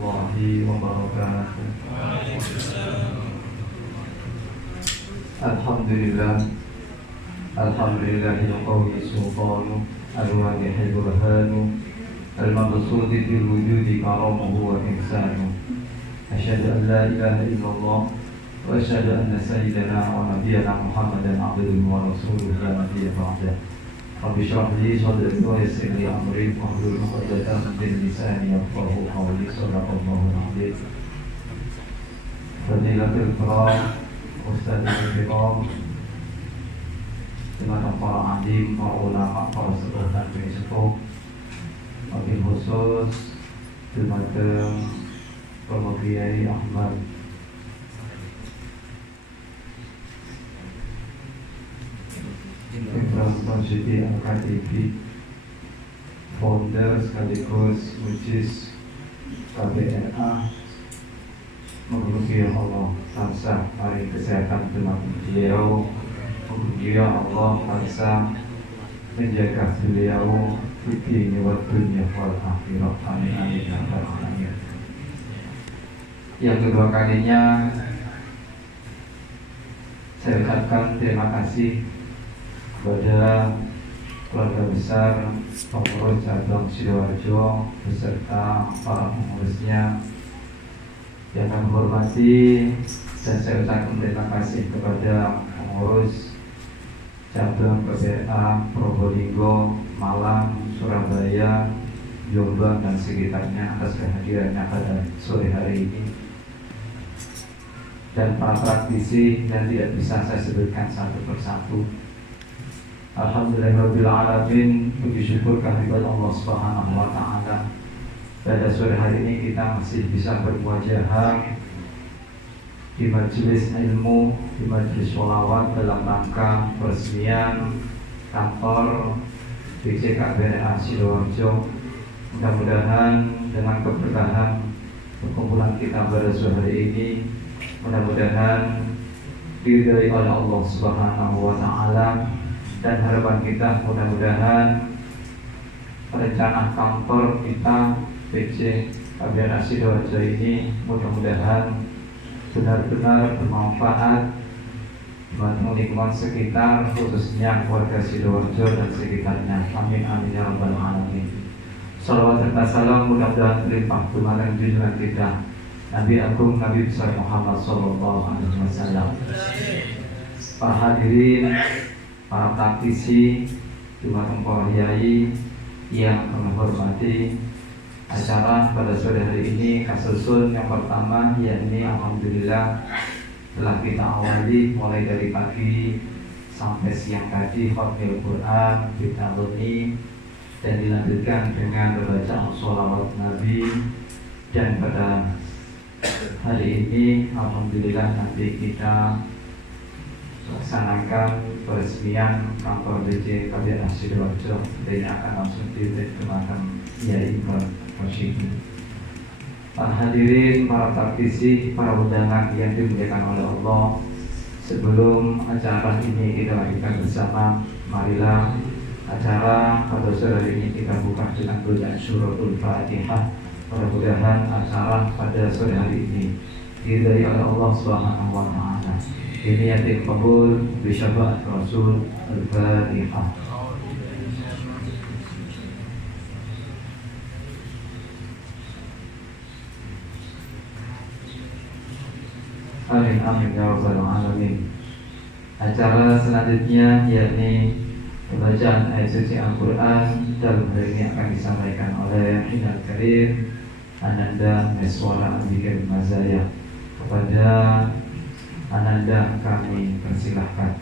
Warahmatullahi wabarakatuh. Alhamdulillah, alhamdulillahil qawi sultanu al-wadihil burhanu al-mabsudi fil wujudi karamuhu wa ihsanu. Asyhadu an la ilaha illallah wa asyhadu anna sayyidana wa nabiyyana Muhammadan abduhu wa rasuluhu la nabiyya ba'dah. Rabbi shrah li sadri wa yassir li amri wahlul 'uqdatam min lisani yafqahu qawli. Shadaqallahu al-'azim. Fadilatul kiram, ustadzul kiram, teman para alim, para ulama, para sepuh dan sepuh, wabil khusus teman Bapak Kiai Ahmad Ibrahim Tasyidi Al-KTB, founder sekaligus mujis KBRA. Memuji Allah tansah mari kesehatan teman beliau. Memuji Allah tansah menjaga beliau di wa dunya wal akhirah. Amin amin ya rabbal alamin. Yang kedua kalinya saya ucapkan terima kasih kepada keluarga besar pengurus cabang Sidoarjo beserta para pengurusnya yang kami hormati, dan saya ucapkan terima kasih kepada pengurus cabang KBRA Probolinggo, Malang, Surabaya, Jombang dan sekitarnya atas kehadirannya pada sore hari ini, dan para praktisi yang tidak bisa saya sebutkan satu persatu. Alhamdulillahirrabbilalamin, puji syukur kehadirat Allah Subhanahu wa ta'ala. Pada sore hari ini kita masih bisa bermuajahah di majelis ilmu, di majelis sholawat dalam rangka peresmian kantor BCKBRA Sidoarjo. Mudah-mudahan dengan keberkahan perkumpulan kita pada sore hari ini, mudah-mudahan diridhai oleh Allah Subhanahu wa ta'ala. Dan harapan kita mudah-mudahan rencana kantor kita PC KBRA Sidoarjo ini mudah-mudahan benar-benar bermanfaat buat lingkungan sekitar, khususnya keluarga Sidoarjo dan sekitarnya. Amin amin ya rabbal alamin. Salawat serta salam mudah-mudahan berlimpah kepada junjungan kita Nabi Agung Nabi besar Muhammad sallallahu alaihi wasallam. Para hadirin, para praktisi, jemaah para kiai yang kami hormati, acara pada sore hari ini kasusun yang pertama, yakni alhamdulillah telah kita awali mulai dari pagi sampai siang tadi khatmil Quran, ditaluni dan dilanjutkan dengan membaca sholawat Nabi. Dan pada hari ini alhamdulillah nanti kita laksanakan peresmian kantor BC KBRA Sidoarjo, dan akan langsung dilaksanakan Kiai Ibrahim. Para hadirin, para praktisi, para undangan yang dimuliakan oleh Allah, sebelum acara ini kita lanjutkan bersama, marilah acara pada sore ini kita buka dengan bacaan suratul Fatihah. Mudah-mudahan acara pada sore hari ini diridhai oleh Allah Subhanahu wa ta'ala. Ini yang dikabul bisyafaat Rasul Al-Fatihah. Amin amin ya rabbal alamin. Acara selanjutnya yakni pembacaan ayat suci Al-Quran. Dalam hal ini akan disampaikan oleh Hinal Karim Ananda Meswara Abikir Mazaya. Kepada Ananda kami persilahkan.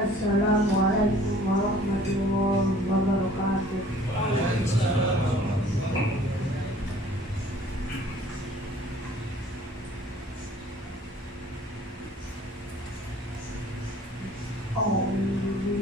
Assalamualaikum warahmatullahi wabarakatuh. أعوذ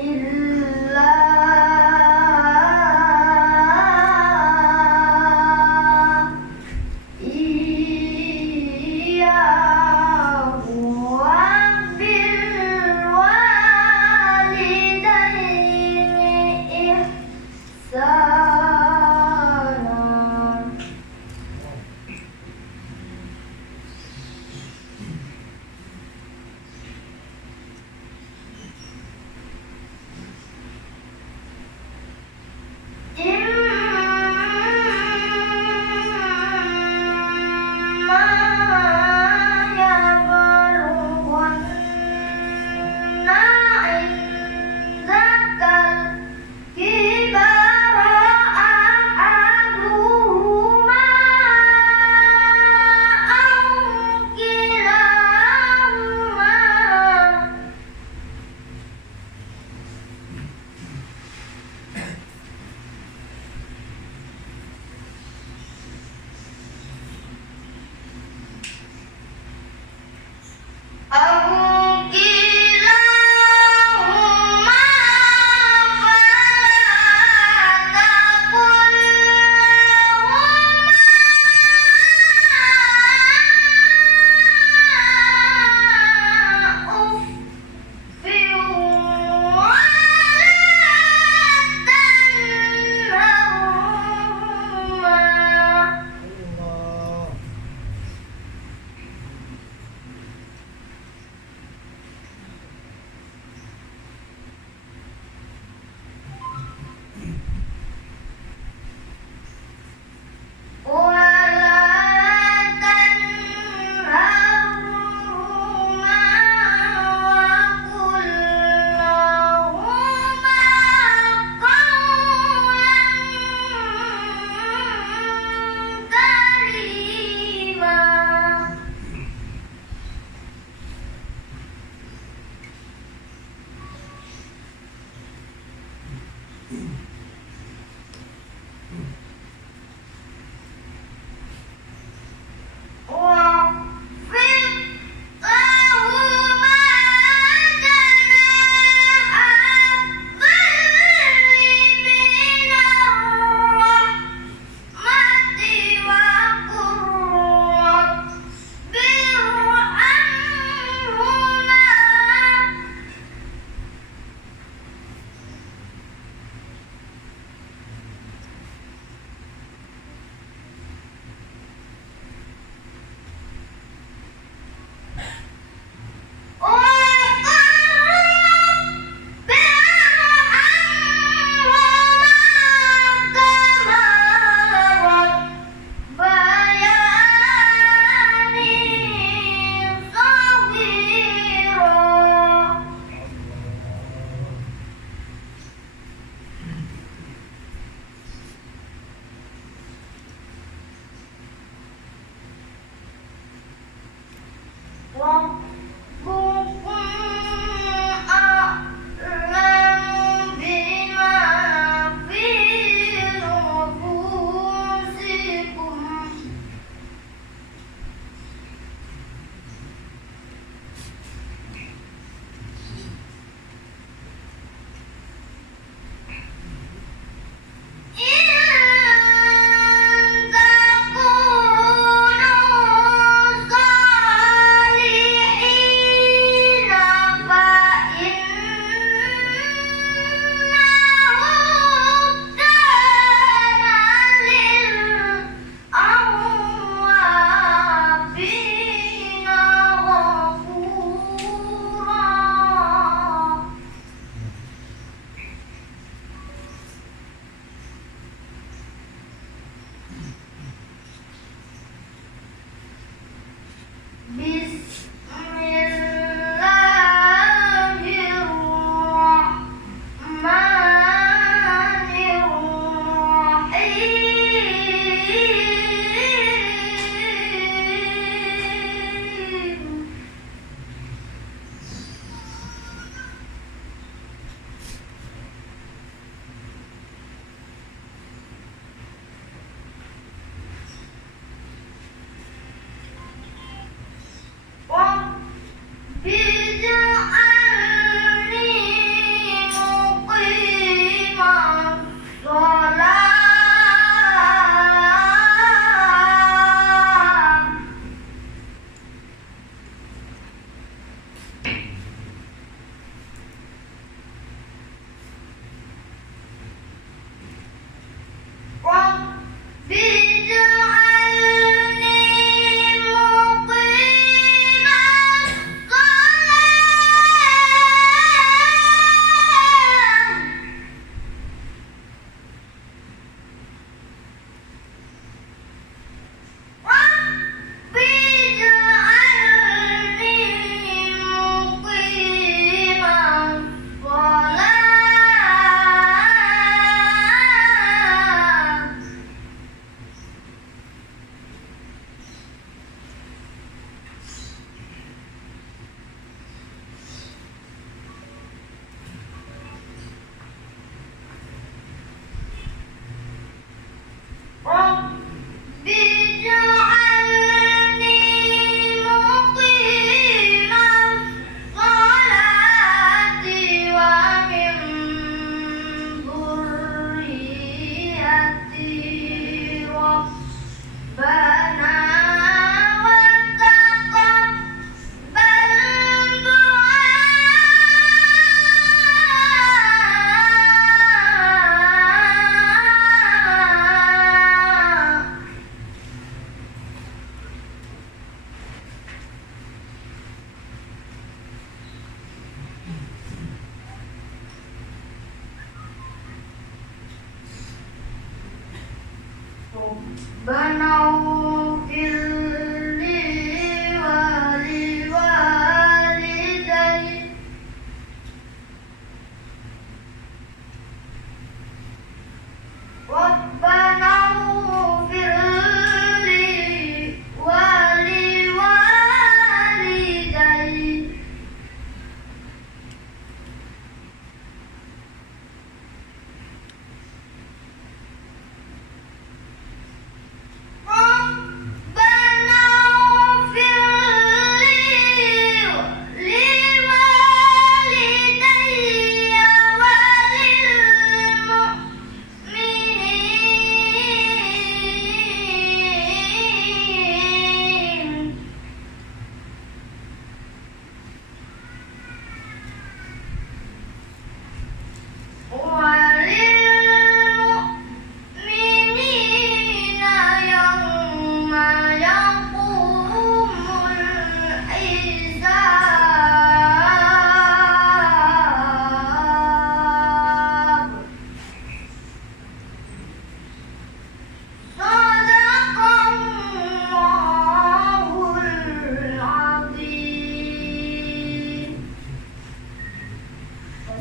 إلا إياه وبالوالدين إحسانا.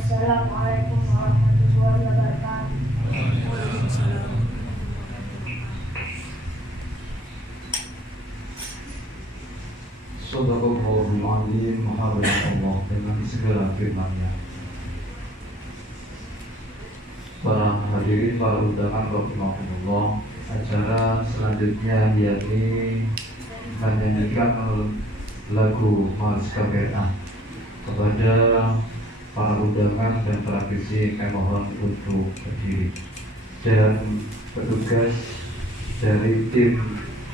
Assalamualaikum warahmatullahi wabarakatuh. Shadaqallahul Azim. Maha banyak Allah dengan segala firman-Nya. Para hadirin, para undangan rahimahumullah, acara selanjutnya yakni menyanyikan lagu Mas KPA. Kepada para undangan dan praktisi kami mohon untuk berdiri, dan petugas dari tim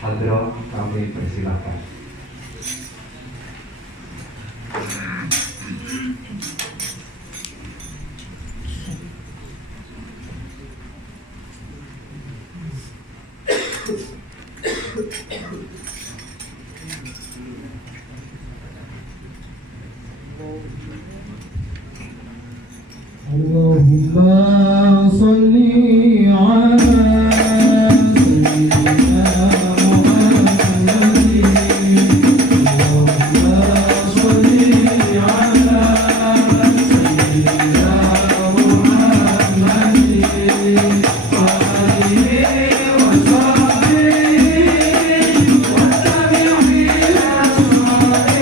hadroh kami persilakan. Allahumma salli ala sayyidina Muhammadin. Allahumma salli ala sayyidina Muhammadin wa alihi wa sahbihi wa tabi'in as-salihin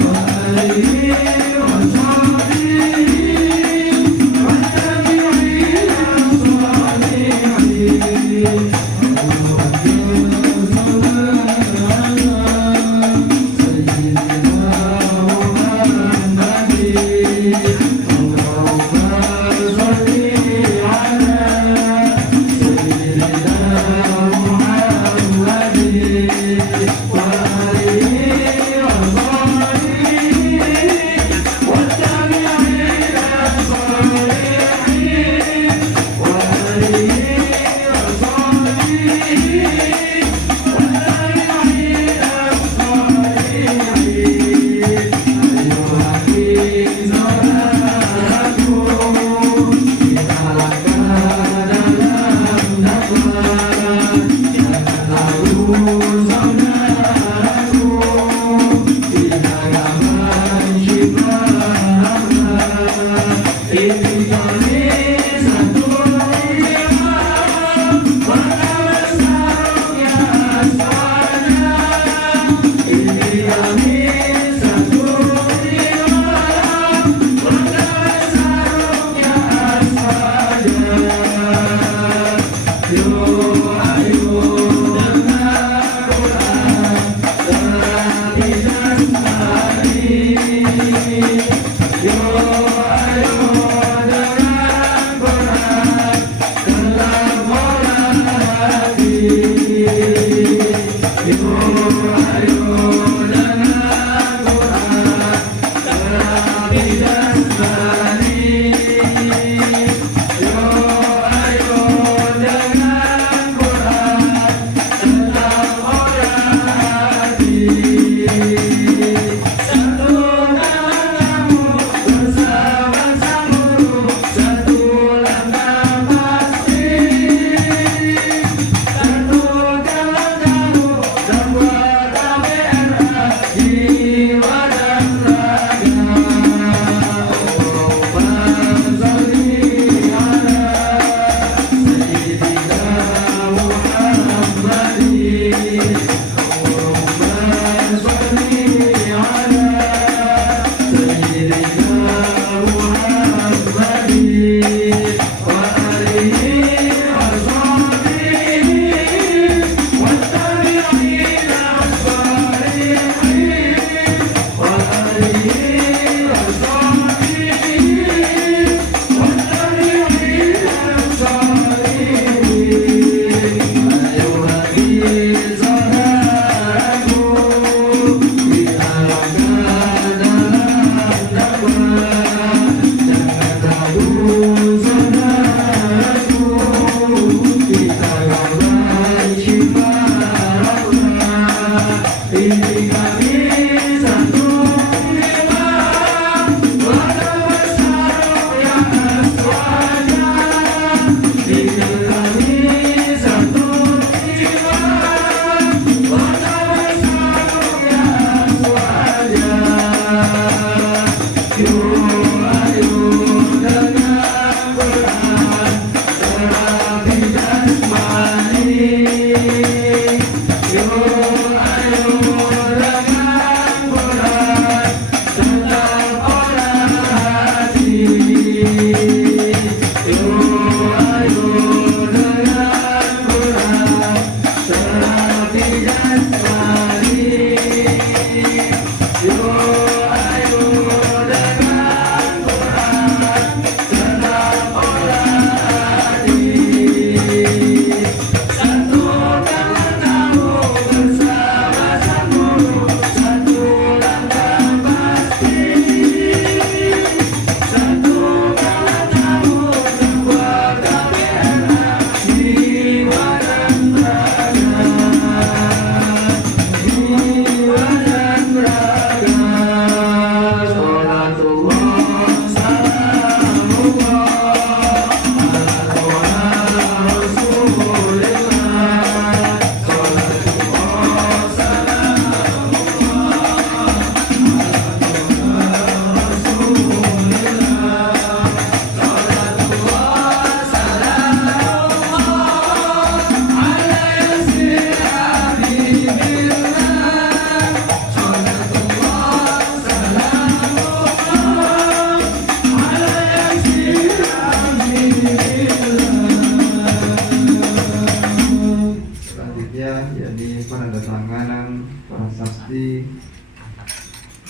wa alihi wa sahbihi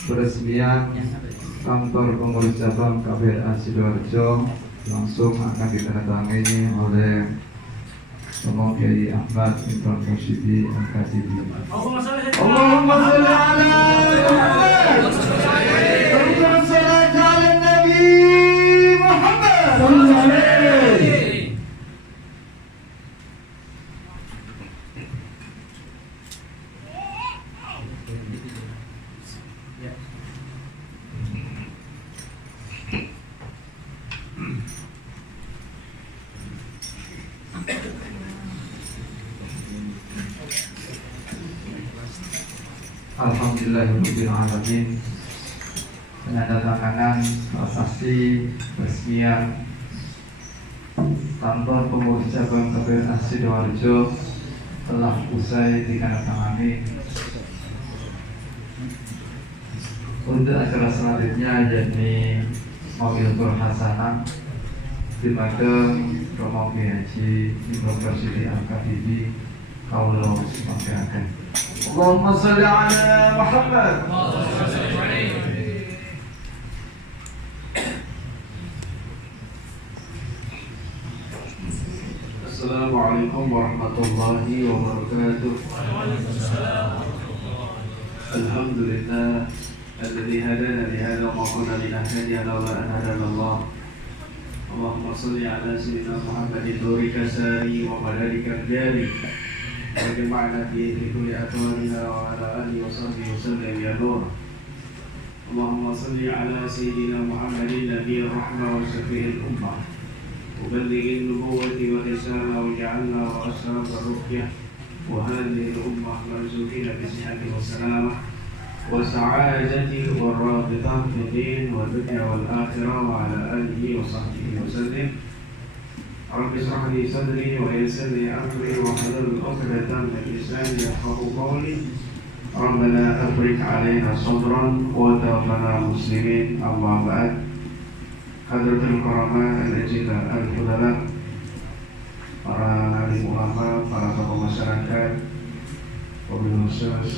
peresmian kantor pengurus cabang KBRA Sidoarjo langsung akan ditandatangani oleh Romo Kiai Ahmad Imron Musyidi Al-Khatibi. Allahumma sholli ala Muhammad. Allahumma sholli ala Nabi Muhammad. Alhamdulillahirabbil alamin. Penandatanganan prasasti resmian kantor pengurus cabang KBRA Sidoarjo telah usai ditandatangani. Untuk acara selanjutnya yakni Maulid Hasanah di Madang Romo Haji Imron Musyidi Al-Khatibi kaulo mangkaken. Allahumma sholli ala Muhammad. Assalamualaikum warahmatullahi wabarakatuh. Alhamdulillah alladzi hadana li hadha wa ma kunna linahtadiya lawla an hadana Allah. Allahumma sholli ala sayyidina Muhammadin nurika sari wa madarika jari wa jama'na fi kulli atwarina wa ala alihi wa sahbihi wa sallam ya nur. Allahumma sholli ala sayyidina Muhammadin nabiyir rahmah wa syafi'il ummah مبلغ النبوة والرسالة وجعلنا وأشرف الرقية وهذه الأمة مرزوقين بالصحة والسلامة والسعادة والرابطة في الدين والدنيا والآخرة وعلى آله وصحبه وسلم. رب اشرح لي صدري ويسر لي أمري واحلل عقدة من لساني يفقهوا قولي. ربنا أفرج علينا صبرا وتوفنا مسلمين. أما بعد. Hadratul Karama Al-Ajila Al-Fudala, para alim ulama, para tokoh masyarakat, wabil khusus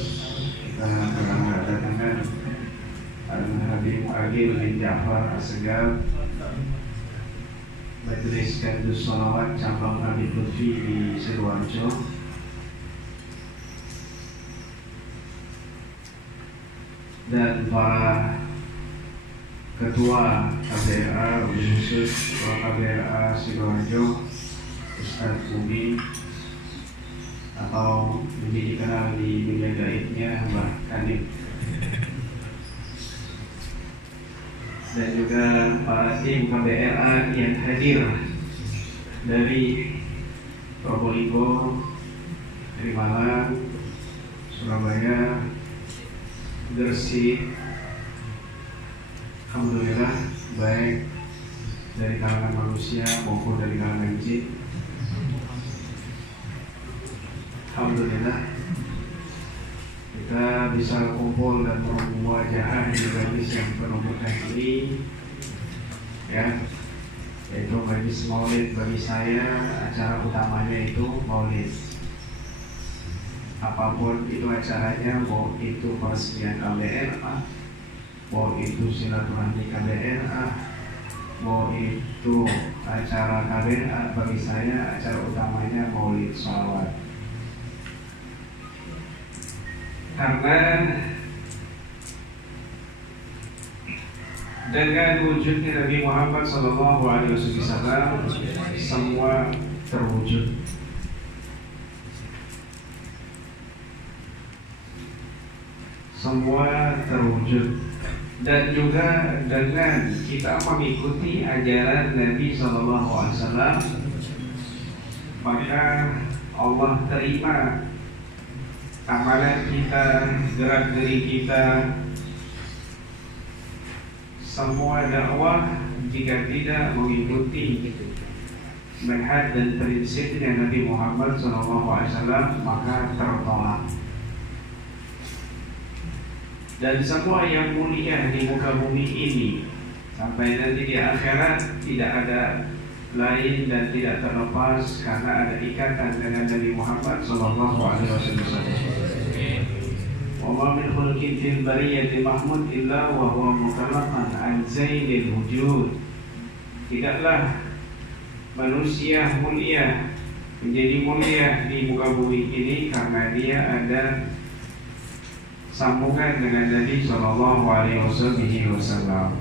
kita kedatangan Al-Habib Agil bin Ja'far As-Segaf, Majelis Kandus Salawat cabang Habib Lutfi di Sidoarjo, dan para Ketua KBRA khusus Ketua KBRA Sidoarjo Ustadz Bumi atau lebih dikenal di dunia gaibnya Mbah Kanib, dan juga para tim KBRA yang hadir dari Probolinggo, dari Malang, Surabaya, Gresik. Alhamdulillah, baik dari kalangan manusia maupun dari kalangan jin. Alhamdulillah kita bisa kumpul dan bermuajahah di majlis yang penuh berkah ini, ya, yaitu majlis Maulid. Bagi saya acara utamanya itu Maulid. Apapun itu acaranya, mau itu peresmian KBRA, mau itu silaturahmi KBRA, mau itu acara KBRA, bagi saya acara utamanya Maulid Sholawat. Karena dengan wujudnya Nabi Muhammad SAW semua terwujud. Semua terwujud. Dan juga dengan kita mengikuti ajaran Nabi SAW, maka Allah terima amalan kita, gerak geri kita. Semua dakwah jika tidak mengikuti manhaj dan prinsipnya Nabi Muhammad SAW, maka tertolak. Dan semua yang mulia di muka bumi ini sampai nanti di akhirat tidak ada lain dan tidak terlepas karena ada ikatan dengan Nabi Muhammad SAW. وما من خلق في البرية محمود إلا وهو مطلقا عن زين الوجود. Tidaklah manusia mulia menjadi mulia di muka bumi ini karena dia ada sambungan dengan Nabi Sallallahu Alaihi Wasallam.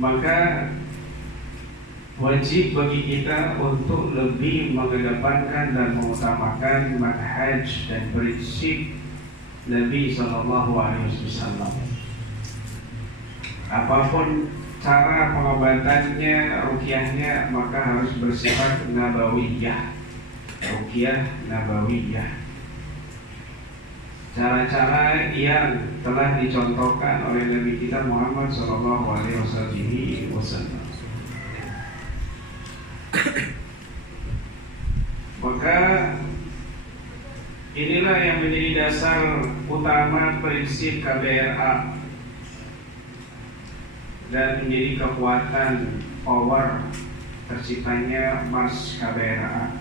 Maka wajib bagi kita untuk lebih mengedepankan dan mengutamakan manhaj dan prinsip Nabi Sallallahu Alaihi Wasallam. Apapun cara pengobatannya, ruqyahnya, maka harus bersifat nabawiyah. Ruqyah nabawiyah. Cara-cara yang telah dicontohkan oleh Nabi kita Muhammad Sallallahu Alaihi Wasallam. Maka inilah yang menjadi dasar utama prinsip KBRA dan menjadi kekuatan power terciptanya Mars KBRA.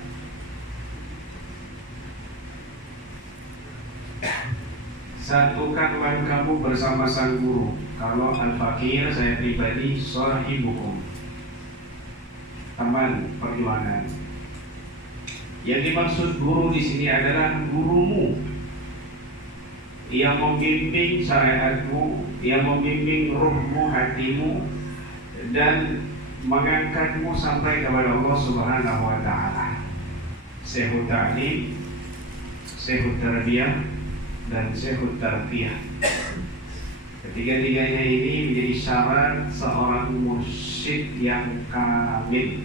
Satukanlah kamu bersama sang guru. Kalau Al-Fakir, saya pribadi sahibukum, teman perjuangan. Yang dimaksud guru di sini adalah gurumu yang membimbing syariatmu, yang membimbing ruhmu, hatimu, dan mengangkatmu sampai kepada Allah Subhanahu wa Ta'ala. Syekhut Ta'lim, Syekhut Tarbiyah, dan Syekhut Tarbiyah. Ketiga-tiganya ini menjadi syarat seorang mursyid yang kamil.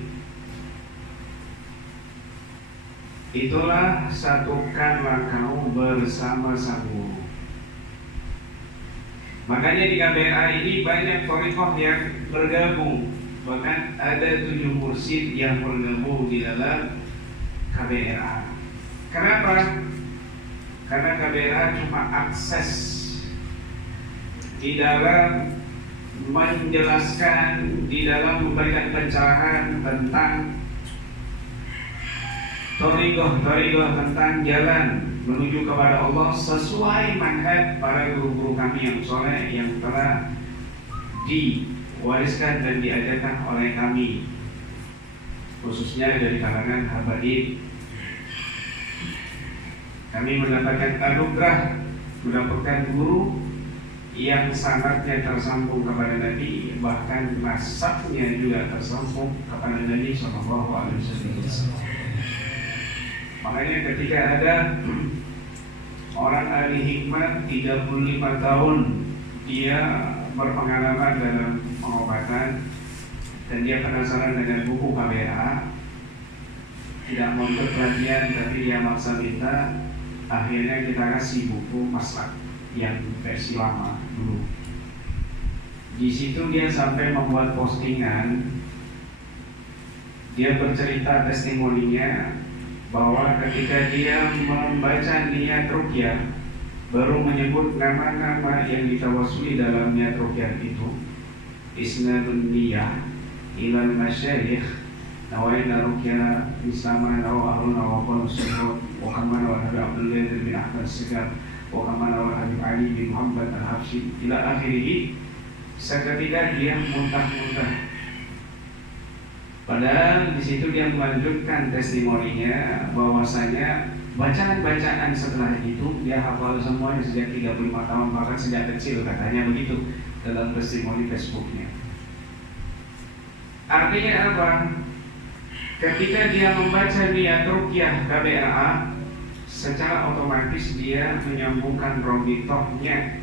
Itulah satukanlah kamu bersama sang guru. Makanya di KBRA ini banyak thariqah yang bergabung. Bahkan ada 7 mursyid yang bergabung di dalam KBRA. Kenapa? Karena KBRA cuma akses di dalam menjelaskan, di dalam memberikan pencerahan tentang thariqah tentang jalan menuju kepada Allah sesuai manhaj para guru-guru kami yang soleh yang telah diwariskan dan diajarkan oleh kami, khususnya dari kalangan habaib. Kami mendapatkan anugerah, mendapatkan guru yang sangatnya tersambung kepada Nabi, bahkan nasabnya juga tersambung kepada Nabi Sallallahu Alaihi Wasallam. Makanya ketika ada orang ahli hikmah 35 tahun dia berpengalaman dalam pengobatan dan dia penasaran dengan buku KBRA, tidak mau ikut pelatihan tapi dia maksa minta, akhirnya kita kasih buku Maslak yang versi lama dulu. Di situ dia sampai membuat postingan, dia bercerita testimoninya bahwa ketika dia membaca niat ruqyah, baru menyebut nama-nama yang ditawasuli dalam niat ruqyah itu, isnadun niyah ilal masyayikh, nawaina ruqyah mislama nawa ahluna wa qanu suhud wa kamana wa Habib Abdul Qadir bin Ahmad Segar wa kamana wa Habib Ali bin Muhammad Al-Habsyi ila akhirih. Seketika dia muntah-muntah. Padahal di situ dia melanjutkan testimoninya bahwasanya bacaan-bacaan setelah itu dia hafal semuanya sejak 35 tahun, bahkan sejak kecil, katanya begitu dalam testimoni Facebooknya. Artinya apa? Ketika dia membaca niat ruqyah KBRA, secara otomatis dia menyambungkan robitohnya.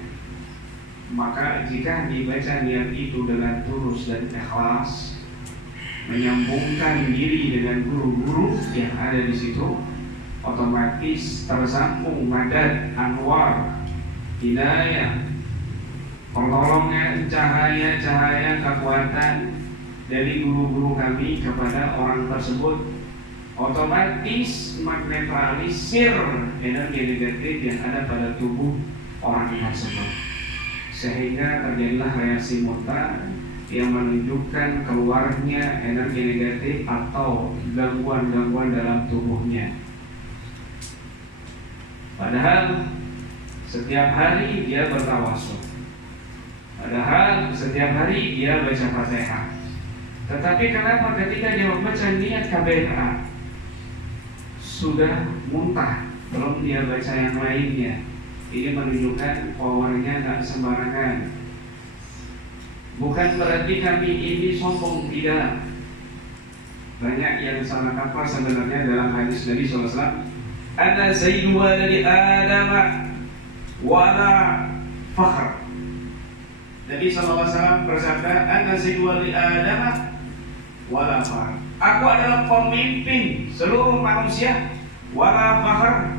Maka jika dibaca niat itu dengan tulus dan ikhlas, menyambungkan diri dengan guru-guru yang ada di situ, otomatis tersambung madad, anwar, hidayah, pertolongan, cahaya-cahaya, kekuatan dari guru-guru kami kepada orang tersebut. Otomatis menetralisir energi negatif yang ada pada tubuh orang tersebut, sehingga terjadilah reaksi muntah yang menunjukkan keluarnya energi negatif atau gangguan-gangguan dalam tubuhnya. Padahal setiap hari dia bertawasul, padahal setiap hari dia baca Fatihah. Tetapi kenapa ketika dia membaca niat KBA sudah muntah, belum dia baca yang lainnya? Ini menunjukkan powernya tak sembarangan. Bukan berarti kami ini sombong, tidak. Banyak yang salah kaprah sebenarnya dalam hadis Nabi SAW. Ana sayyidu waladi Adam wala fakhr. Nabi SAW bersabda, Ana sayyidu waladi Adam wala fakhr. Aku adalah pemimpin seluruh manusia wala fakhr.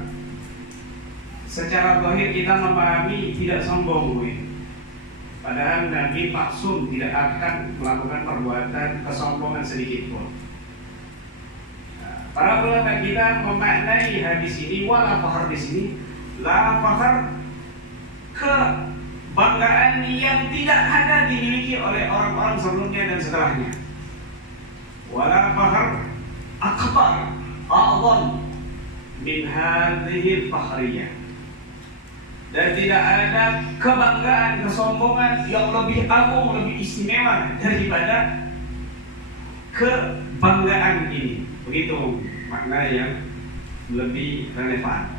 Secara zahir kita memahami tidak sombong, padahal Nabi maksum tidak akan melakukan perbuatan kesombongan sedikit pun. Para ulama kita memaknai hadis ini wala fakhr di sini, la fakhr, kebanggaan yang tidak ada dimiliki oleh orang-orang sebelumnya dan setelahnya. Wala fakhr akbar a'zam min hadhihi fakhriyah. Dan tidak ada kebanggaan, kesombongan yang lebih agung, lebih istimewa daripada kebanggaan ini. Begitu makna yang lebih relevan.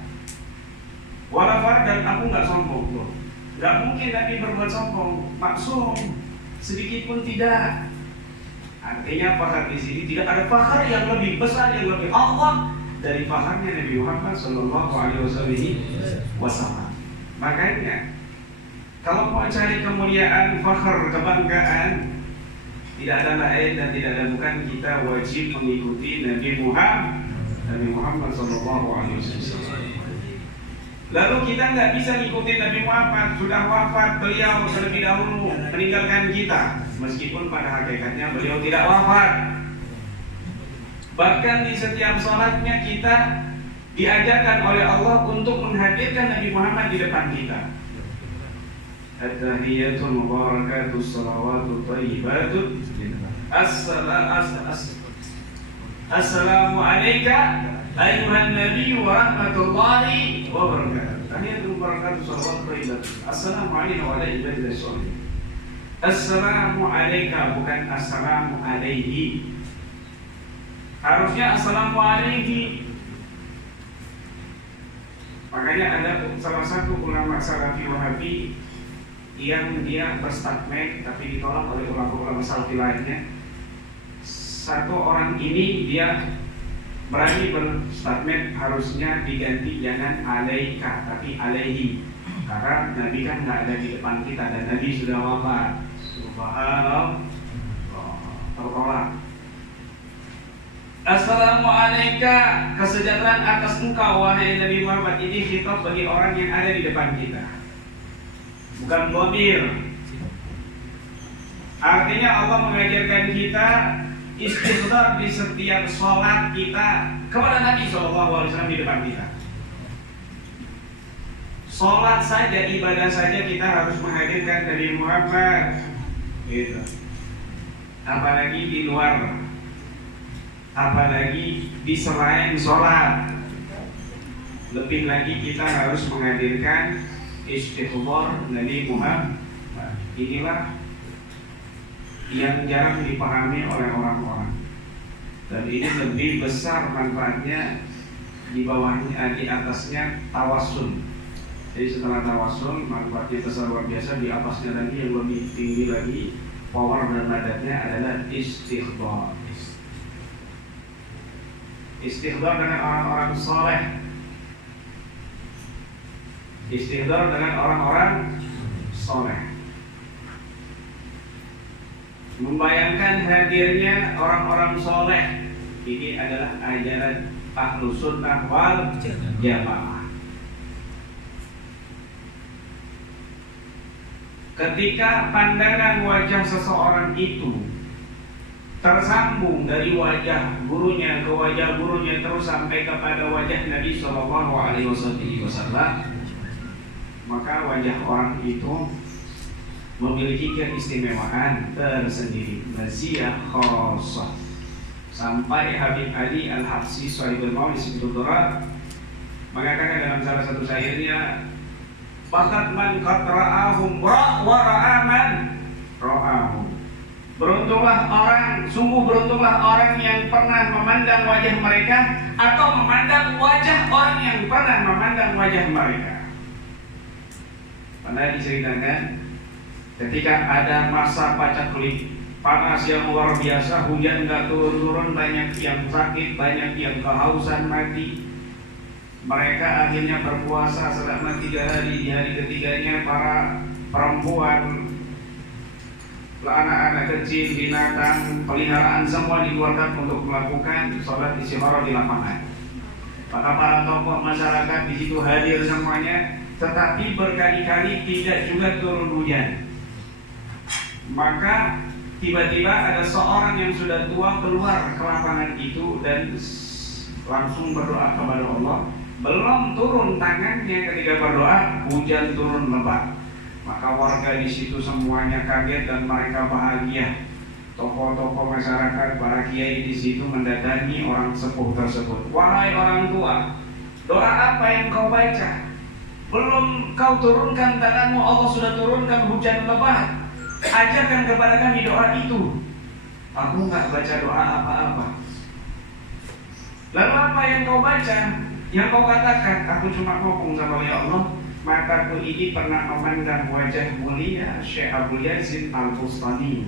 Walafar, dan aku nggak sombong loh. Nggak mungkin Nabi berbuat sombong, maksum sedikit pun tidak. Artinya fakhr di sini tidak ada fakhr yang lebih besar, yang lebih awam dari fakhrnya Nabi Muhammad SAW. Makanya kalau mau cari kemuliaan, fakhr, kebanggaan, tidak ada lain dan tidak ada bukan, kita wajib mengikuti Nabi Muhammad SAW. Lalu kita nggak bisa ngikutin Nabi Muhammad, sudah wafat beliau terlebih dahulu meninggalkan kita, meskipun pada hakikatnya beliau tidak wafat. Bahkan di setiap sholatnya kita diajarkan oleh Allah untuk menghadirkan Nabi Muhammad di depan kita. At-tahiyatul mubarakatus salawatut thayyibatut. Assalamu alayka ayuhan nabiy wa rahmatullahi wa barakatuh. Tahiyatul mubarakatus salawatut thayyibatut. Assalamu alayka wa ala ibadillah sholihin. Assalamu alayka, bukan assalamu alaihi. Harusnya assalamu alaihi. Makanya ada salah satu ulama Salafi Wahabi yang dia berstatement tapi ditolak oleh ulama-ulama Salafi lainnya. Satu orang ini dia berani berstatement harusnya diganti jangan alaika tapi alaihi, karena Nabi kan nggak ada di depan kita dan Nabi sudah wafat. Subhanallah, tertolak. Assalamualaikum, kesejahteraan atas engkau wahai Nabi Muhammad. Ini khitab bagi orang yang ada di depan kita, bukan dhamir. Artinya Allah mengajarkan kita istighfar di setiap sholat kita kepada Nabi SAW di depan kita. Sholat saja, ibadah saja kita harus menghadirkan Nabi Muhammad, gitu. Apalagi di luar, apalagi di selain sholat. Lebih lagi kita harus menghadirkan istighfar Nabi Muhammad. Inilah yang jarang dipahami oleh orang-orang, dan ini lebih besar manfaatnya di bawahnya, di atasnya tawasul. Jadi setelah tawasul manfaatnya besar luar biasa, di atasnya lagi yang lebih tinggi lagi power dan madatnya adalah istighfar. Istighfar dengan orang-orang soleh, istighfar dengan orang-orang soleh, membayangkan hadirnya orang-orang soleh. Ini adalah ajaran Ahlus Sunnah wal Jamaah. Ketika pandangan wajah seseorang itu tersambung dari wajah gurunya ke wajah gurunya terus sampai kepada wajah Nabi SAW, maka wajah orang itu memiliki keistimewaan tersendiri, maziyah khassah. Sampai Habib Ali Al-Habsyi Shahibul Maulis Ibnu Durar mengatakan dalam salah satu syairnya, "Bakat man qad ra'ahum wa ra'a man ra'ahum." Sungguh beruntunglah orang yang pernah memandang wajah mereka atau memandang wajah orang yang pernah memandang wajah mereka. Pernah diceritakan ketika ada masa paceklik, panas yang luar biasa, hujan nggak turun-turun, banyak yang sakit, banyak yang kehausan mati. Mereka akhirnya berpuasa selama 3 hari. Di hari ketiganya para perempuan, anak-anak kecil, binatang, peliharaan semua dikeluarkan untuk melakukan sholat istikharah di lapangan. Maka para tokoh masyarakat di situ hadir semuanya, tetapi berkali-kali tidak juga turun hujan. Maka tiba-tiba ada seorang yang sudah tua keluar ke lapangan itu dan langsung berdoa kepada Allah. Belum turun tangannya ketika berdoa, hujan turun lebat. Maka warga di situ semuanya kaget dan mereka bahagia. Tokoh-tokoh masyarakat, para kiai di situ mendatangi orang sepuh tersebut. "Wahai orang tua, doa apa yang kau baca? Belum kau turunkan tanganmu, Allah sudah turunkan hujan lebat. Ajarkan kepada kami doa itu." "Aku nggak baca doa apa-apa." "Lalu apa yang kau baca? Yang kau katakan?" "Aku cuma ngomong sama ya Allah, mataku ini pernah memandang wajah mulia Syekh Abul Yazid Al-Bustami.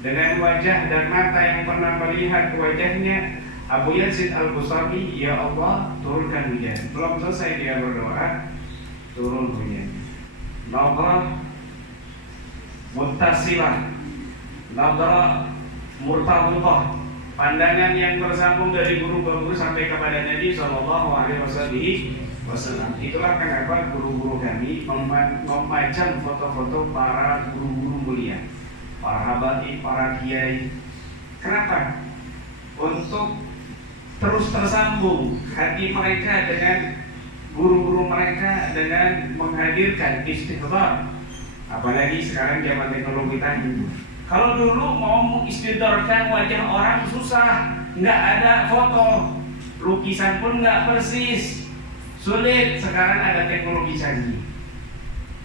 Dengan wajah dan mata yang pernah melihat wajahnya Abu Yazid Al-Bustami, ya Allah, turunkan hujan." Belum selesai dia berdoa, turun hujan. Nadrah muttasilah, nadrah murtabutah, pandangan yang bersambung dari guru ke guru sampai kepada Nabi Sallallahu Alaihi Wasallam. Itulah kenapa guru-guru kami memajang foto-foto para guru-guru mulia, para habaib, para kiai. Kenapa? Untuk terus tersambung hati mereka dengan guru-guru mereka dengan menghadirkan istighfar. Apalagi sekarang zaman teknologi tadi. Kalau dulu mau mengistighfarkan wajah orang susah, nggak ada foto, lukisan pun nggak persis, sulit. Sekarang ada teknologi canggih,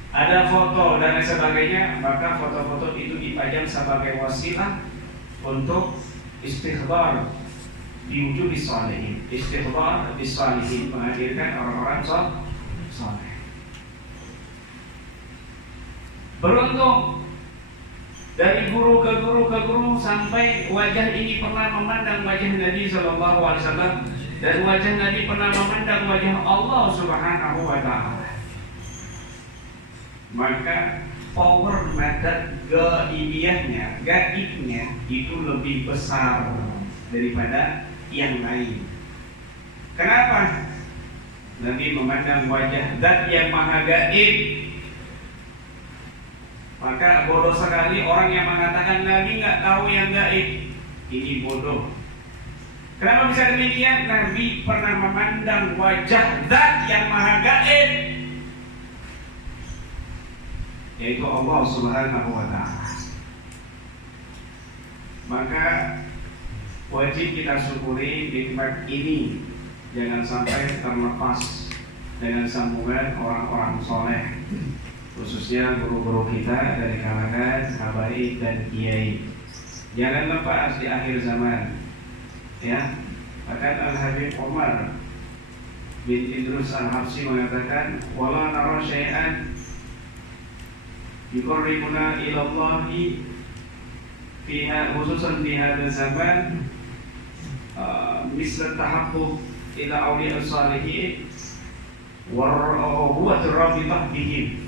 ada foto dan lain sebagainya. Maka foto-foto itu dipajang sebagai wasilah untuk istighfar diwujud bisalihin, istighfar bisalihin, menghadirkan orang-orang saleh. Beruntung dari guru ke guru ke guru sampai wajah ini pernah memandang wajah Nabi Sallallahu Alaihi Wasallam dan wajah Nabi pernah memandang wajah Allah Subhanahu Wa Taala. Maka power madad gaibnya itu lebih besar daripada yang lain. Kenapa? Nabi memandang wajah Zat yang maha gaib. Maka bodoh sekali orang yang mengatakan Nabi nggak tahu yang gaib. Ini bodoh. Kenapa bisa demikian? Nabi pernah memandang wajah Zat yang maha gaib, yaitu Allah Subhanahu Wa Taala. Maka wajib kita syukuri nikmat ini, jangan sampai terlepas dengan sambungan orang-orang soleh, khususnya guru-guru kita dari kalangan habaib dan kiai. Jangan lepas di akhir zaman, ya. Bahkan Al-Habib Umar bin Idrus Al-Habsyi mengatakan, "Wala nara syai'an yuqarribuna ila Allahi fiha, khususan di hadzal zaman, misal tahaqqu ila awliya as-salihin wa huwa rabitah bihim."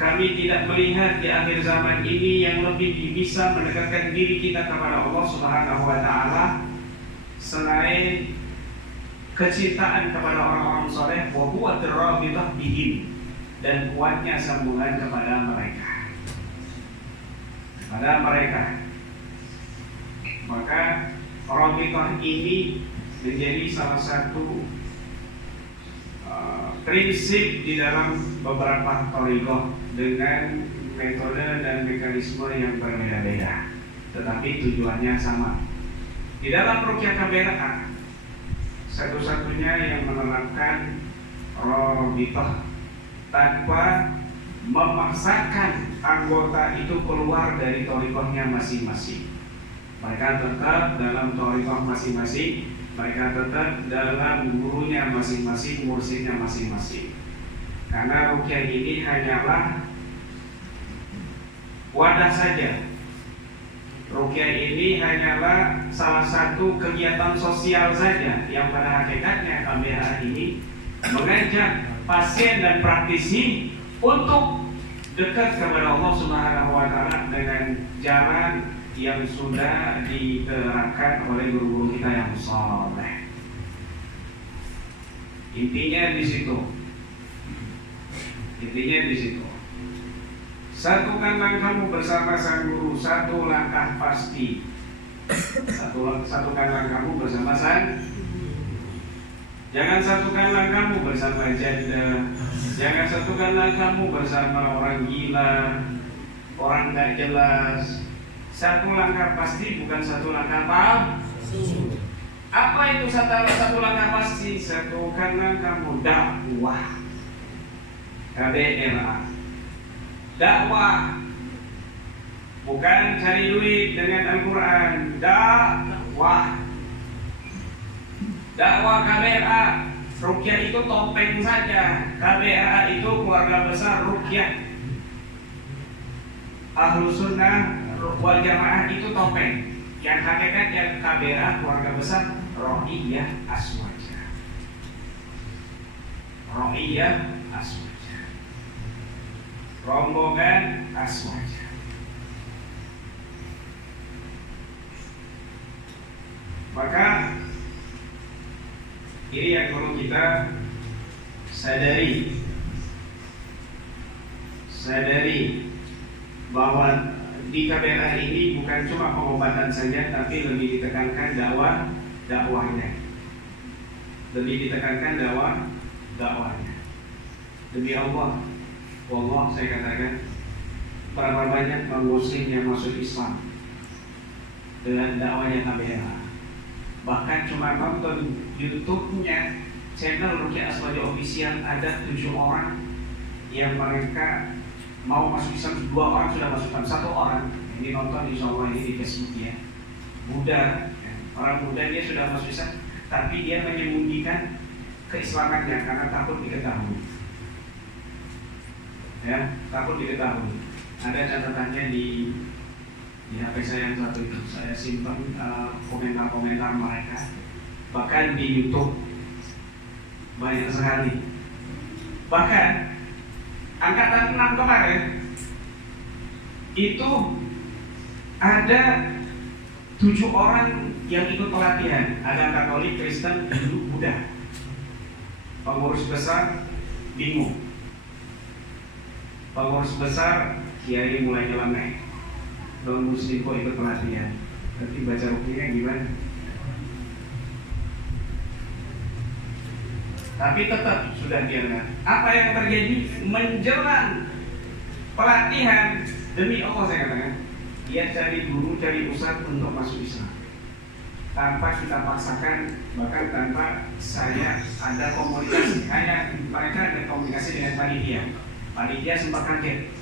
Kami tidak melihat di akhir zaman ini yang lebih bisa mendekatkan diri kita kepada Allah Subhanahu Wa Taala selain kecintaan kepada orang-orang saleh, wa huwa rabitah bihim, dan kuatnya sambungan kepada mereka. Maka rabitah ini menjadi salah satu prinsip di dalam beberapa thariqah dengan metode dan mekanisme yang berbeda-beda, tetapi tujuannya sama. Di dalam ruqyah kabelah satu-satunya yang menerapkan robitoh tanpa memaksakan anggota itu keluar dari thariqahnya masing-masing. Mereka tetap dalam thariqah masing-masing, mereka tetap dalam gurunya masing-masing, mursyidnya masing-masing. Karena ruqyah ini hanyalah wadah saja. Ruqyah ini hanyalah salah satu kegiatan sosial saja yang pada hakikatnya KBH ini mengajak pasien dan praktisi untuk dekat kepada Allah Subhanahu wa taala dengan jalan yang sudah diterapkan oleh guru-guru kita yang saleh. Intinya di situ. Satukan langkahmu bersama sang guru, satu langkah pasti. Satukan langkahmu bersama sang. Jangan satukan langkahmu bersama janda. Jangan satukan langkahmu bersama orang gila, orang tak jelas. Satu langkah pasti, bukan satu langkah palsu. Apa itu satu langkah pasti? Satukan langkahmu dakwah. KBRA. Dakwah. Bukan cari duit dengan Al-Quran. Dakwah. Dakwah KBRA. Ruqyah itu topeng saja. KBRA itu keluarga besar ruqyah. Ahlus Sunnah wal Jamaah itu topeng. Yang hakikatnya KBRA keluarga besar Ro'iyah Aswaja. Ro'iyah Aswaja. Rombongan Aswaja. Maka ini yang perlu kita sadari bahwa di KBRA ini bukan cuma pengobatan saja, tapi lebih ditekankan dakwahnya. Lebih ditekankan dakwahnya. Demi Allah, saya katakan, berapa banyak muslim yang masuk Islam dengan dakwahnya KBRA. Bahkan cuma nonton YouTube-nya channel Ruqyah Aswaja Official ada 7 orang yang mereka mau masuk Islam, 2 orang sudah masuk Islam, 1 orang ini nonton insya Allah ini di Facebook ya. Muda, orang muda dia sudah masuk Islam, tapi dia menyembunyikan keislamannya karena takut diketahui. Ya, takut diketahui. Ada catatannya di HP saya yang satu itu, saya simpan komentar-komentar mereka. Bahkan di YouTube banyak sekali. Bahkan angkatan 6 kemarin itu ada 7 orang yang ikut pelatihan. Ada Katolik, Kristen, Hindu, Buddha. Pengurus besar bingung. Pengurus besar kiai mulai nyeleneh. Non muslim kok ikut pelatihan. Tapi baca ruqyah gimana? Tapi tetap sudah diangkat. Apa yang terjadi menjelang pelatihan, demi Allah saya katakan, dia cari guru, cari ustaz untuk masuk Islam tanpa kita paksakan, bahkan tanpa saya ada komunikasi. Hanya mereka ada komunikasi dengan panitia. Panitia sempat kaget,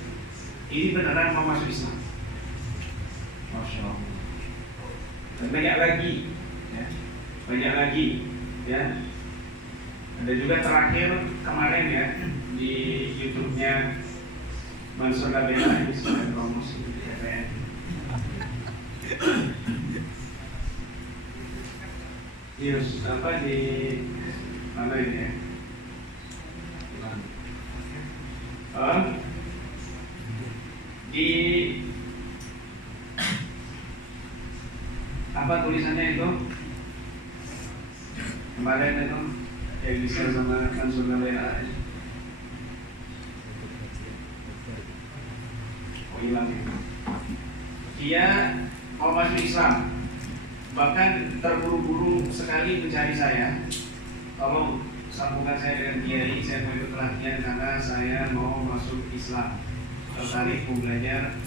ini beneran mau masuk Islam. Masya Allah. Dan banyak lagi, ya. Ada juga terakhir kemarin ya di YouTube-nya Mansur Kabela ini sedang promosi di TPN. Yes, apa di mana ini ya? Di apa tulisannya itu? Kemarin itu yang bisa sama Mansur Kabela. Hilang itu. Dia mau masuk Islam, bahkan terburu-buru sekali mencari saya. Tolong sambungkan saya dengan kiai, saya mau ikut pelatihan karena saya mau masuk Islam. Tertarik mau belajar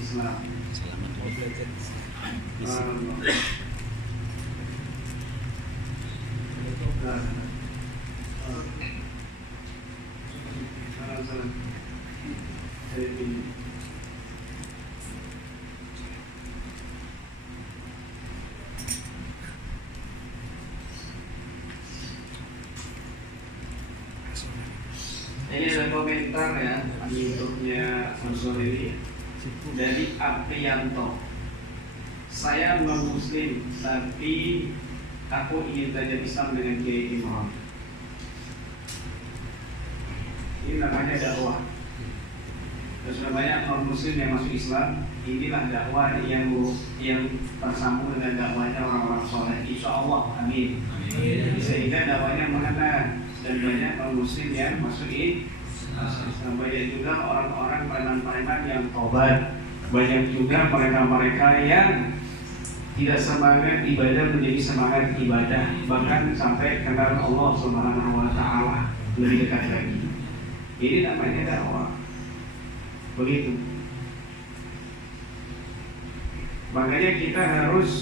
Islam. Selamat belajar. Ini ada komentar ya di YouTube-nya Mansur ini dari Aprianto. Saya non muslim tapi aku ingin belajar Islam dengan Kiai Imam. Ini namanya dakwah. Terus banyak non muslim yang masuk Islam. Inilah dakwah yang tersambung dengan dakwahnya orang-orang soleh. Insya Allah, amin. Sehingga dakwahnya mengena dan banyak non muslim yang masuk Islam. Banyak juga orang-orang preman-preman yang tobat. Banyak juga mereka-mereka yang tidak semangat ibadah menjadi semangat ibadah, bahkan sampai kenal Allah Subhanahu wa taala lebih dekat lagi. Ini namanya dakwah. Begitu. Makanya kita harus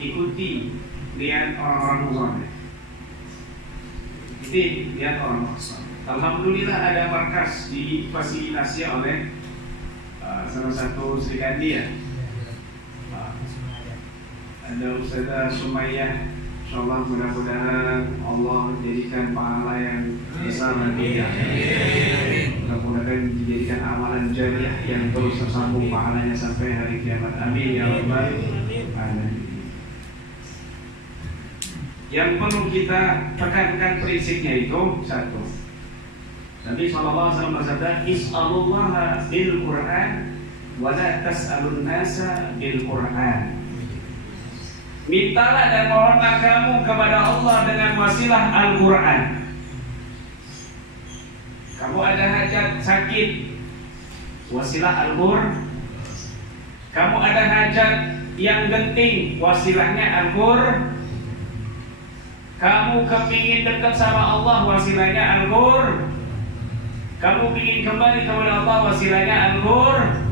ikuti lihat orang-orang soleh. Lihat orang-orang soleh. Alhamdulillah ada markas difasilitasi oleh salah satu Sri Kandi ya. Ada Ustazah Sumayyah. InsyaAllah mudah-mudahan Allah jadikan pahala yang besar nantinya. Mudah-mudahan dijadikan amalan jariah yang terus tersambung pahalanya sampai hari kiamat. Amin ya rabbal alamin. Yang perlu kita tekankan prinsipnya itu satu. Nabi SAW bersabda, Is'alullaha bil Qur'an wa la tas'alun nasa bil Qur'an. Mintalah dan mohonlah kamu kepada Allah dengan wasilah Al-Quran. Kamu ada hajat sakit, wasilah Al-Quran. Kamu ada hajat yang genting, wasilahnya Al-Quran. Kamu kepingin dekat sama Allah, wasilahnya Al-Quran. Kamu ingin kembali kepada Allah, wasilahnya Al-Quran.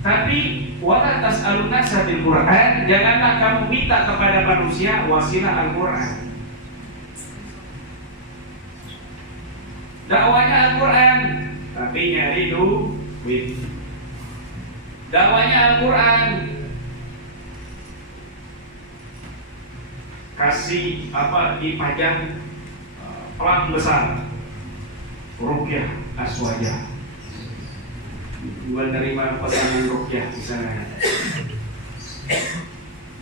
Tapi wala tas'alun nasa bil Qur'an, janganlah kamu minta kepada manusia wasilah Al-Qur'an. Dakwanya Al-Qur'an, tapi nyari duit. Dakwanya Al-Qur'an, kasih dipajang pelang besar, ruqyah aswajah. Menerima pesanan ruqyah di sana.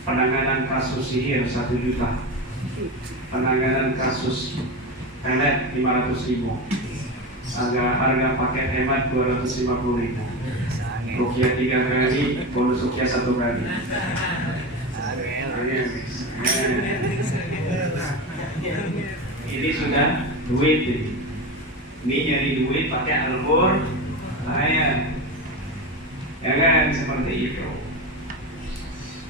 Penanganan kasus sihir 1 juta. Penanganan kasus pelet 500.000. Harga paket hemat 250.000. Ruqyah 3 kali, bonus ruqyah 1 kali. Ini sudah duit ini. Ini nyari duit pakai Al-Qur'an. Jangan seperti itu.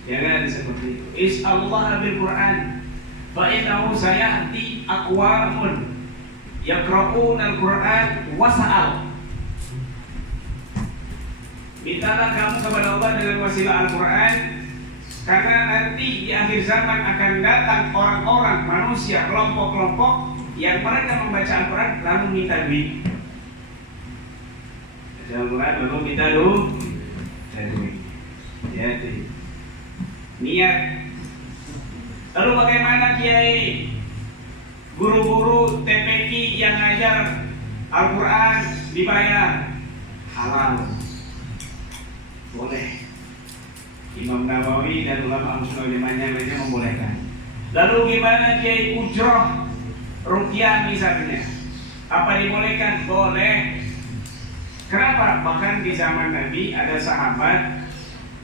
Jangan seperti itu. Is'alullah bil Qur'an. Fa innahu sayati aqwamun yaqra'una al-Qur'an wasa'al. Mintalah kamu kepada Allah dengan wasilah Al-Qur'an, karena nanti di akhir zaman akan datang orang-orang manusia, kelompok-kelompok yang mereka membaca Al-Quran lalu minta duit. Al-Quran lalu minta duit. Jadi niat. Lalu bagaimana Kiai, guru-guru TPQ yang ngajar Al-Quran dibayar? Halal, boleh. Imam Nawawi dan ulama Ahlussunnah wal Jamaah lainnya membolehkan. Lalu gimana Kiai ujroh ruqyah misalnya? Apa dibolehkan? Boleh. Kenapa? Bahkan di zaman Nabi ada sahabat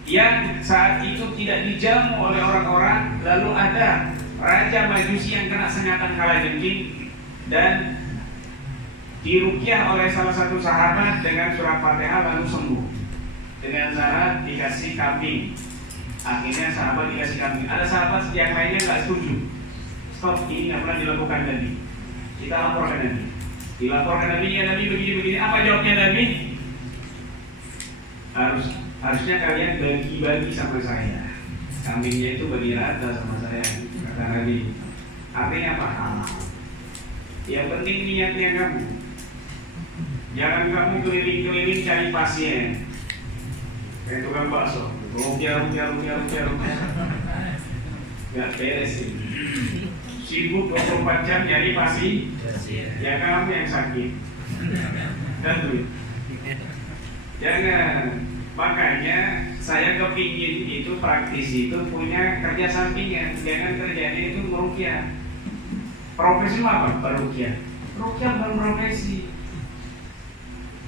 yang saat itu tidak dijamu oleh orang-orang, lalu ada raja Majusi yang kena sengatan kalajengking dan diruqyah oleh salah satu sahabat dengan surat Fatihah lalu sembuh. Dengan syarat dikasih kambing. Akhirnya sahabat dikasih kambing. Ada sahabat yang lainnya nggak setuju. Stop, ini nggak pernah dilakukan Nabi. Kita laporkan Nabi. Dilaporkan Nabi, ya Nabi begini-begini. Apa jawabnya Nabi? Harusnya kalian bagi-bagi sama saya. Kambingnya itu bagi rata sama saya, kata Nabi. Artinya apa? Halal. Yang penting niatnya kamu. Jangan kamu keliling-keliling cari pasien. Kayak tukang bakso, rupiah. Gak beres ini. Sibuk 24 jam nyari pasien. Ya kamu yang sakit. Dan duit. Jangan. Makanya saya kepingin itu praktisi itu punya kerja sampingan. Jangan kerjanya itu meruqyah. Profesi apa? Peruqyah. Ruqyah bukan profesi.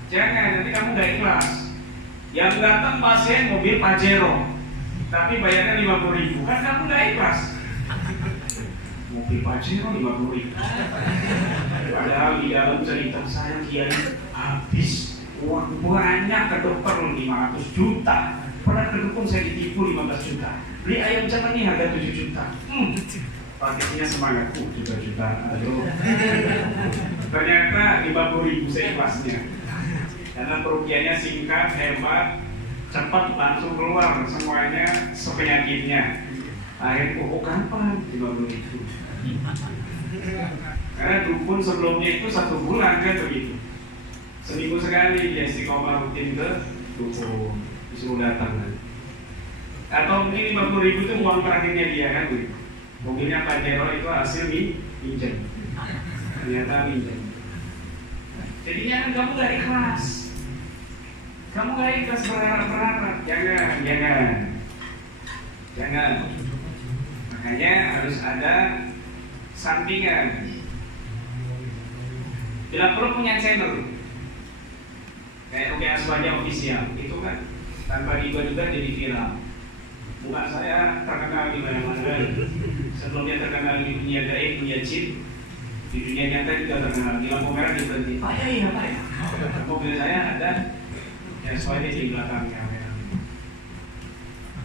Jangan, nanti kamu gak ikhlas. Yang datang pasien mobil Pajero, tapi bayarnya 50.000, kan kamu gak ikhlas. Mobil Pajero 50.000. Padahal di dalam cerita saya kiai habis uang banyak ke dokter 500 juta. Pernah ke dukun saya ditipu 15 juta. Beli ayam jantan nih harga 7 juta. Paketnya semangatku 7 juta. Aduh. Ternyata 50.000 seikhlasnya. Karena perukiannya singkat, hebat, cepat, langsung keluar semuanya sepenyakitnya. Akhirnya gampang 50.000. Karena dukun sebelumnya itu 1 bulan kan begitu. Seminggu sekali dia istiqomah rutin ke dukun, disuruh datang kan. Atau mungkin 50.000 itu uang terakhirnya dia kan begitu. Mobilnya Pajero itu hasil minjem. Ternyata minjem. Jadinya kan kamu gak ikhlas. Kamu gak ikhlas berharap. Jangan. Makanya harus ada sampingan. Bila perlu punya channel kayak Ruqyah Aswaja official, itu kan tanpa riba juga jadi viral. Muka saya terkenal di mana-mana. Sebelumnya terkenal di dunia gaib, dunia jin, di dunia nyata juga terkenal. Di lampu merah diberhenti. Pak ya. Mobil saya ada Aswaja di belakang kamera.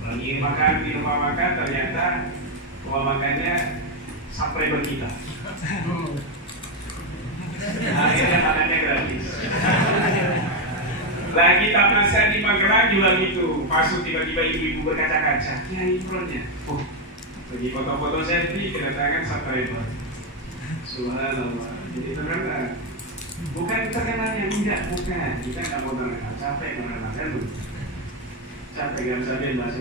Lagi makan di rumah makan, ternyata rumah makannya subscriber kita. Akhirnya makannya gratis. Lagi tamasya di Magelang juga gitu. Masuk tiba-tiba ibu-ibu berkaca-kaca. Kiai Imronnya. Lagi foto-foto selfie kedatangan subscriber. Subhanallah. Jadi terkenal. Bukan terkenalnya, bukan. Kita nggak mau terkenal. Capek terkenal kan? Capek nggak bisa bebas.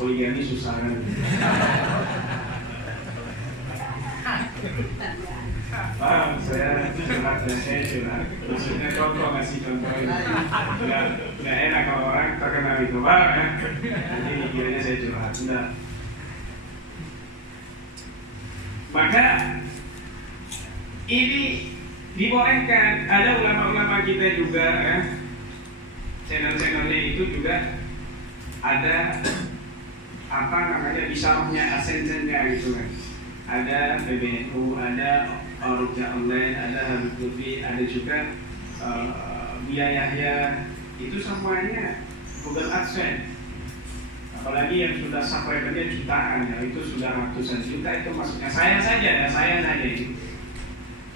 Poligami susah kan? Saya curhat. Maksudnya contoh, ngasih contoh ini. Nggak enak kalau orang terkenal itu, ya. Jadi kiranya saya curhat. Enggak. Maka ini dibolehkan. Ada ulama-ulama kita juga, channel-channelnya itu juga ada bisyarahnya, asensennya gitu kan. Ada PBNU, ada Ruqyah Online, ada Habib Lutfi, ada juga Buya Yahya. Itu semuanya Google AdSense. Apalagi yang sudah subscribernya jutaan, ya, itu sudah ratusan juta. Itu maksudnya saya saja itu.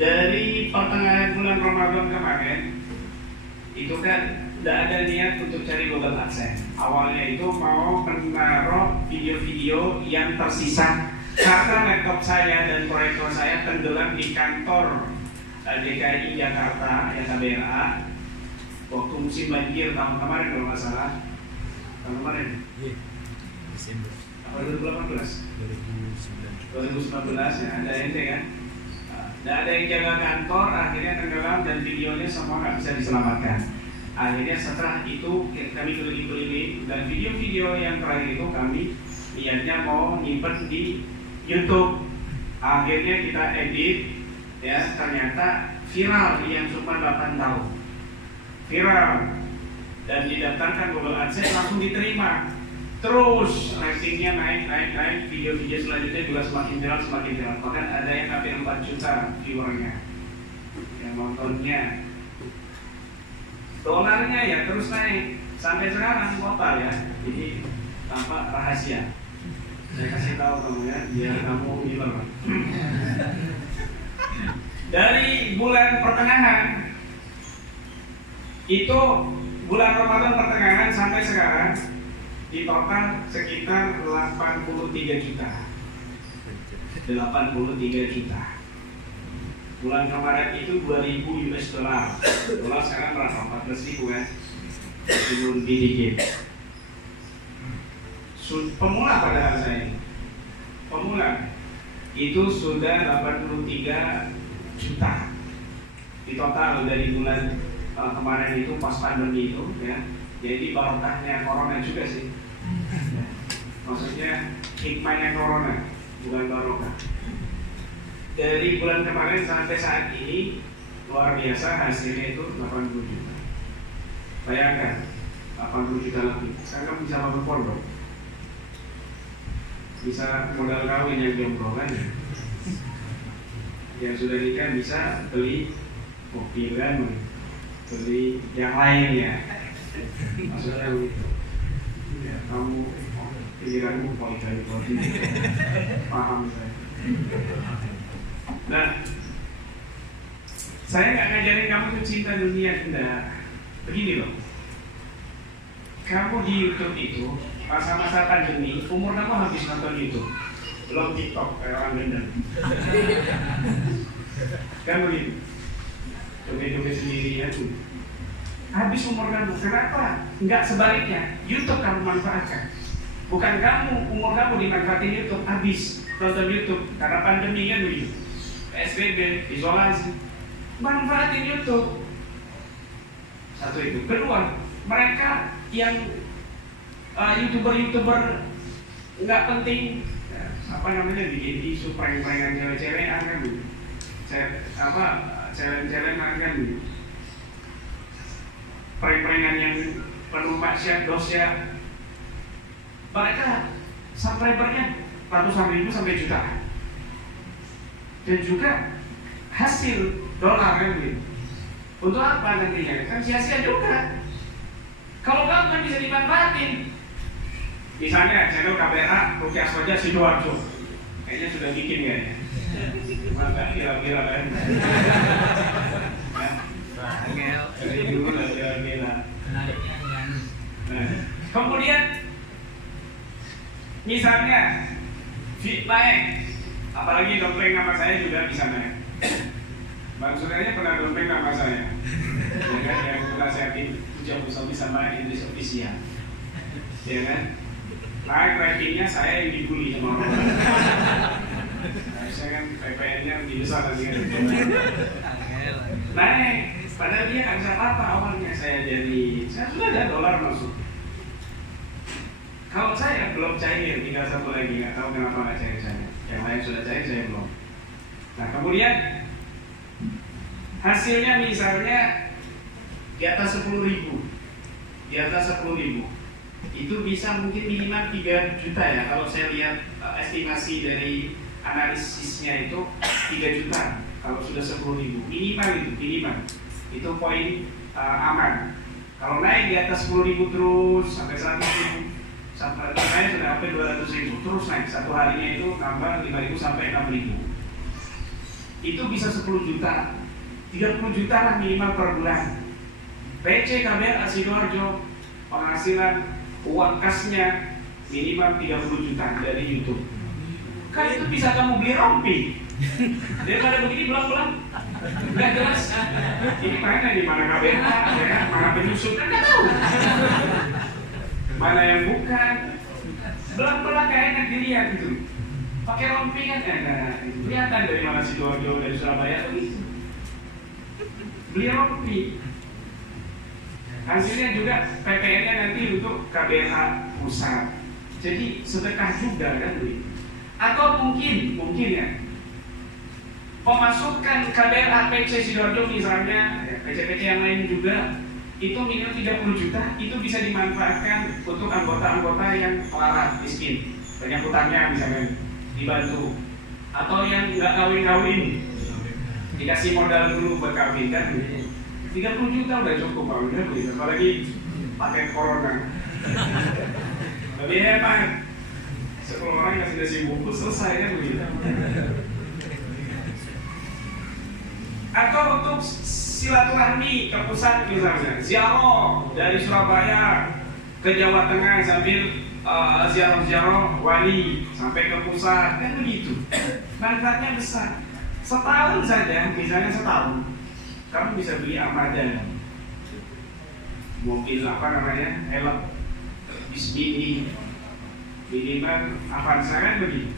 Dari pertengahan bulan Ramadan kemarin, itu kan tidak ada niat untuk cari Google AdSense. Awalnya itu mau menaruh video-video yang tersisa karena laptop saya dan proyektor saya tenggelam di kantor DKI Jakarta, ya KBRA, waktu musim banjir tahun kemarin kalau nggak salah. Tahun kemarin? Iya, Desember. 2019 ya, ada ente kan? Tidak ada yang jaga kantor, akhirnya tenggelam dan videonya semua nggak bisa diselamatkan. Akhirnya setelah itu kami keliling-keliling dan video-video yang terakhir itu kami niatnya mau nyimpen di YouTube. Akhirnya kita edit, ya, ternyata viral yang cuma 8 tahun. Viral dan didaftarkan Google AdSense, langsung diterima. Terus ratingnya naik, video-video selanjutnya juga semakin viral. Bahkan ada yang hampir 4 juta viewernya, yang nontonnya. Dolarnya ya terus naik sampai sekarang total ya. Jadi tanpa rahasia. Saya kasih tahu kamu ya, biar kamu ngiler. Dari bulan pertengahan itu, bulan Ramadan pertengahan sampai sekarang di total sekitar 83 juta. 83 juta. Bulan kemarin itu 2.000 US dollar. Dolar sekarang berapa? 14.000 kan? Turun dikit. Pemula padahal saya. Pemula itu sudah 83 juta. Di total dari bulan kemarin itu pas pandemi itu ya. Jadi barokahnya corona juga sih. Maksudnya hikmahnya corona, bukan barokah. Dari bulan kemarin sampai saat ini luar biasa hasilnya itu 80 juta. Bayangkan 80 juta lebih. Sekarang bisa bangun pondok, bisa modal kawin yang jomblo kan. Yang sudah nikah bisa beli mobil kan, beli yang lainnya. Maksudnya begitu. Ya, kamu pikiranmu politik, paham saya. Nah, saya nggak ngajarin kamu tuh cinta dunia, enggak. Begini loh, kamu di YouTube itu masa-masa pandemi, umur kamu habis nonton YouTube, belum TikTok kayak orang gendeng. Kan begitu, joget-joget sendirian tuh. Habis umur kamu, kenapa? Enggak sebaliknya, YouTube kamu manfaatkan. Bukan kamu, umur kamu dimanfaatin YouTube, habis nonton YouTube karena pandemi kan begitu. PSBB, isolasi, manfaatin YouTube. Satu itu. Kedua, mereka yang youtuber nggak penting, apa namanya, bikin isu prank-prankan cewek-cewekan kan gitu. Challenge-challenge kan gitu. Prank-prankan yang penuh maksiat, dosa. Mereka subscribernya ratusan ribu sampai jutaan. Dan juga hasil dolar kan gitu. Untuk apa nantinya? Kan sia-sia juga. Kalau kamu kan bisa dimanfaatin. Misalnya channel KBR, Ruki Aswaja, Sidoarjo. Kayaknya sudah bikin ya. Maka kira-kira kan. Dari dulu lah kira-kira. Nah, kemudian misalnya fit naik, apalagi dompleng nama saya juga bisa naik. Bang Suryanya pernah dompleng nama saya, dengan yang menasihatin Ujang Musawi sama Idris Official, ya kan? Naik rankingnya saya yang dibully sama orang. Nah, saya kan PPN-nya lebih besar lagi kan. Naik, padahal dia nggak bisa apa-apa awalnya. Saya sudah ada dolar masuk. Kalau saya belum cair, tinggal satu lagi, nggak tahu kenapa nggak cair saya. Yang lain sudah cair, saya belum. Nah kemudian hasilnya misalnya di atas 10.000, di atas 10.000, itu bisa mungkin minimal 3 juta ya. Kalau saya lihat estimasi dari analisisnya itu 3 juta. Kalau sudah 10.000, minimal itu poin aman. Kalau naik di atas 10.000 terus sampai 100.000. Sampai saya sudah sampai 200.000 terus naik, satu harinya itu nambah 5.000 sampai 6.000. Itu bisa 10 juta, 30 juta lah minimal per bulan. PC KBR Sidoarjo penghasilan uang kasnya minimal 30 juta dari YouTube. Kan itu bisa kamu beli rompi. Daripada begini belang-belang nggak jelas. Ini mana KBR, ya, mana penyusup kan nggak tahu. Mana yang bukan, belang-belang kayak enak dilihat gitu. Pakai rompi kan enak, kelihatan dari mana Sidoarjo, dari Surabaya begitu. Beli rompi. Hasilnya juga PPN-nya nanti untuk KBH pusat. Jadi sedekah juga kan begitu. Atau mungkin ya pemasukan KBH PC Sidoarjo misalnya, ya, PC-PC yang lain juga. Itu minimal 30 juta, itu bisa dimanfaatkan untuk anggota-anggota yang melarat, miskin, banyak hutangnya misalnya, dibantu. Atau yang nggak kawin-kawin, dikasih modal dulu buat kawin kan. 30 juta udah cukup Pak, udah begitu. Apalagi pakai corona. Lebih hemat. 10 orang yang sudah sibuk selesai kan begitu. Atau untuk silaturahmi ke pusat misalnya, ziarah dari Surabaya ke Jawa Tengah sambil ziarah-ziarah wali sampai ke pusat, kan begitu. Manfaatnya besar. Setahun saja, misalnya setahun, kamu bisa beli Armada, mobil apa namanya, helm bis mini, minimal Avanza, kan begitu.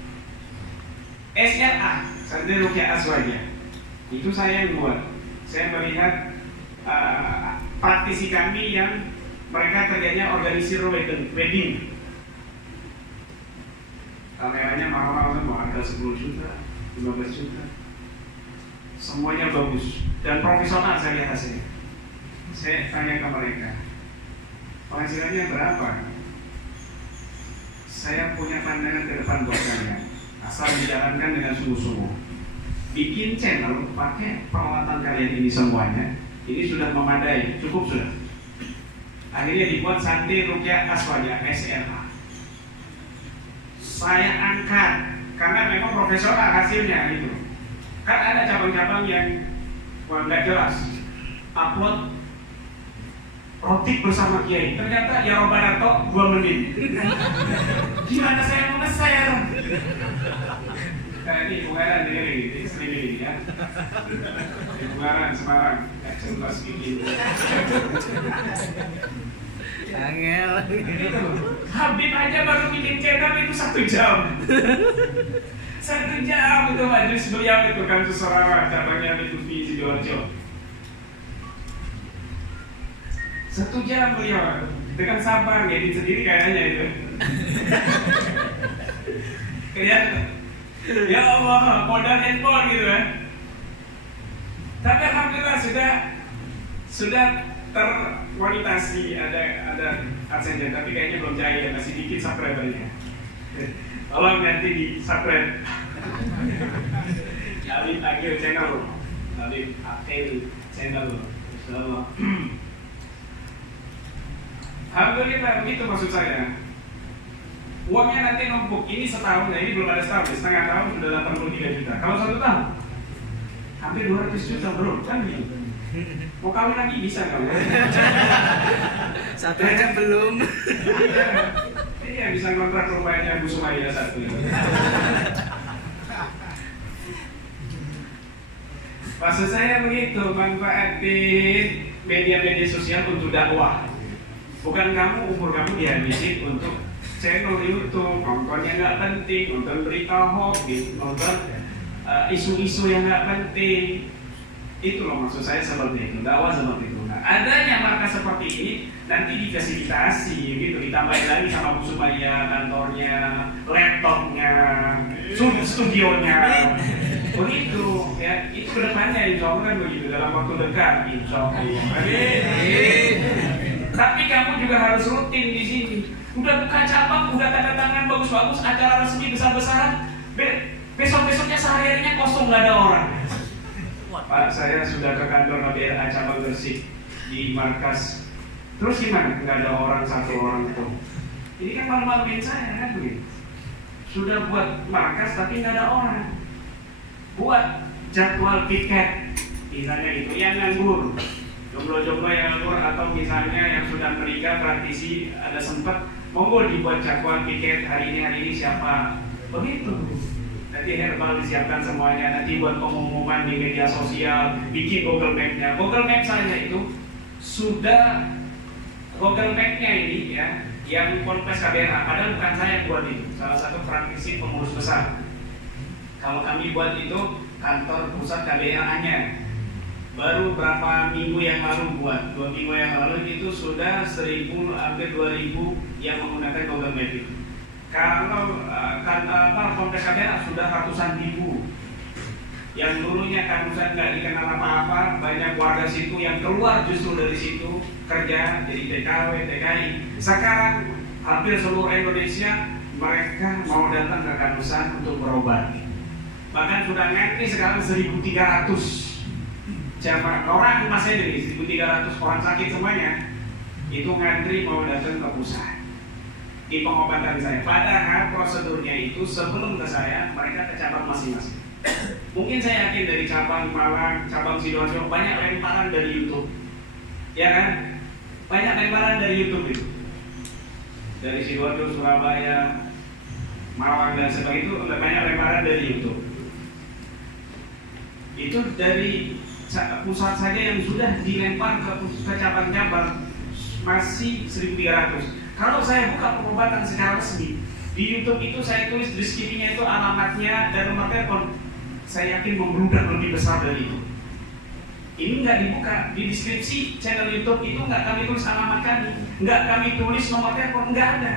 SRA, Santri Ruqyah Azwajah, itu saya yang buat. Saya melihat praktisi kami yang mereka kerjanya organisir wedding. Kameranya mahal-mahal semua, ada 10 juta, 15 juta. Semuanya bagus dan profesional, saya lihat hasilnya. Saya tanya ke mereka, penghasilannya berapa? Saya punya pandangan ke depan buat kalian, asal dijalankan dengan sungguh-sungguh. Bikin channel, pakai peralatan kalian ini semuanya, ini sudah memadai, cukup sudah. Akhirnya dibuat Santri Ruqyah Azwajah SRA. Saya angkat karena memang profesional hasilnya gitu. Kan ada cabang-cabang yang nggak jelas, upload rotik bersama kiai, ternyata ya Robbanato 2 menit. Gimana saya mau nge-share? Nah ini Bungaran dengerin, ini sering ini ya. Di Bungaran, Semarang, gak jelas bikin. Angel. Habib aja baru bikin channel itu 1 jam. 1 jam itu majelis beliau itu kan Sarawak, cabangnya itu di Sidoarjo. 1 jam beliau dengan sabar, ngedit sendiri kayaknya itu. Kelihatan. Ya Allah, modal handphone gitu kan. Tapi alhamdulillah sudah termonetasi, ada AdSense, tapi kayaknya belum cair, masih dikit subscribernya. Tolong nanti di subscribe. Alif Akil channel, Alif Akil channel, Insyaallah. Alhamdulillah, begitu maksud saya. Uangnya nanti numpuk, ini setahun, nah ini belum ada setahun, setengah tahun sudah 83 juta. Kalau 1 tahun, hampir 200 juta bro, kan gitu. Mau kawin lagi bisa kamu? Satu aja belum. Iya, bisa kontrak rumahnya Bu Sumaya 1. Maksud saya begitu, manfaatin media-media sosial untuk dakwah. Bukan kamu, umur kamu dihabisin untuk channel YouTube, nontonnya nggak penting, nonton berita hoax, nonton isu-isu yang nggak penting. Itu loh maksud saya seperti itu, dakwah seperti itu. Nah, adanya markas seperti ini nanti difasilitasi gitu, ditambahin lagi sama Bu Sumaya, kantornya, laptopnya, studionya, begitu ya. Itu kedepannya insya Allah kan begitu, dalam waktu dekat insya Allah. Tapi kamu juga harus rutin di sini. Udah buka cabang, udah tanda tangan bagus-bagus, acara resmi besar-besaran, besok-besoknya sehari-harinya kosong, nggak ada orang. Pak, saya sudah ke kantor KBRA cabang Gresik di markas. Terus gimana? Nggak ada orang, 1 orang itu. Ini kan malu-maluin saya kan begitu. Sudah buat markas tapi nggak ada orang. Buat jadwal piket, misalnya itu yang nganggur, jomblo-jomblo yang nganggur, atau misalnya yang sudah menikah praktisi ada sempat, monggo dibuat jadwal piket hari ini siapa. Begitu. Nanti herbal disiapkan semuanya, nanti buat pengumuman di media sosial, bikin Google Map-nya. Google Map saja itu sudah, Google Map-nya ini ya, yang Ponpes KBRA, padahal bukan saya yang buat itu, salah satu praktisi pengurus besar. Kalau kami buat itu kantor pusat KBRA-nya. Baru berapa minggu yang lalu buat, 2 minggu yang lalu itu sudah 1.000 hampir 2.000 yang menggunakan Google Map itu. Kalau Ponpes KBRA sudah ratusan ribu. Yang dulunya Kanusan nggak dikenal apa-apa, banyak warga situ yang keluar justru dari situ kerja jadi TKW, TKI. Sekarang hampir seluruh Indonesia mereka mau datang ke Kanusan untuk berobat. Bahkan sudah ngantri sekarang 1.300 jamaah orang, masih jadi 1.300 orang sakit semuanya itu ngantri mau datang ke pusat di pengobatan saya. Padahal prosedurnya itu sebelum ke saya mereka ke cabang masing-masing. Mungkin saya yakin dari cabang Malang, cabang Sidoarjo banyak lemparan dari YouTube, ya kan? Banyak lemparan dari YouTube itu. dari Sidoarjo, Surabaya, Malang dan sebagainya itu banyak lemparan dari YouTube. Itu dari pusat saja yang sudah dilempar ke cabang-cabang masih 1.300. Kalau saya buka pengobatan secara resmi di YouTube itu saya tulis deskripsinya itu alamatnya dan nomor telepon, saya yakin membludak lebih besar dari itu. Ini nggak dibuka di deskripsi channel YouTube itu, nggak kami tulis alamat kami, nggak kami tulis nomor telepon, nggak ada.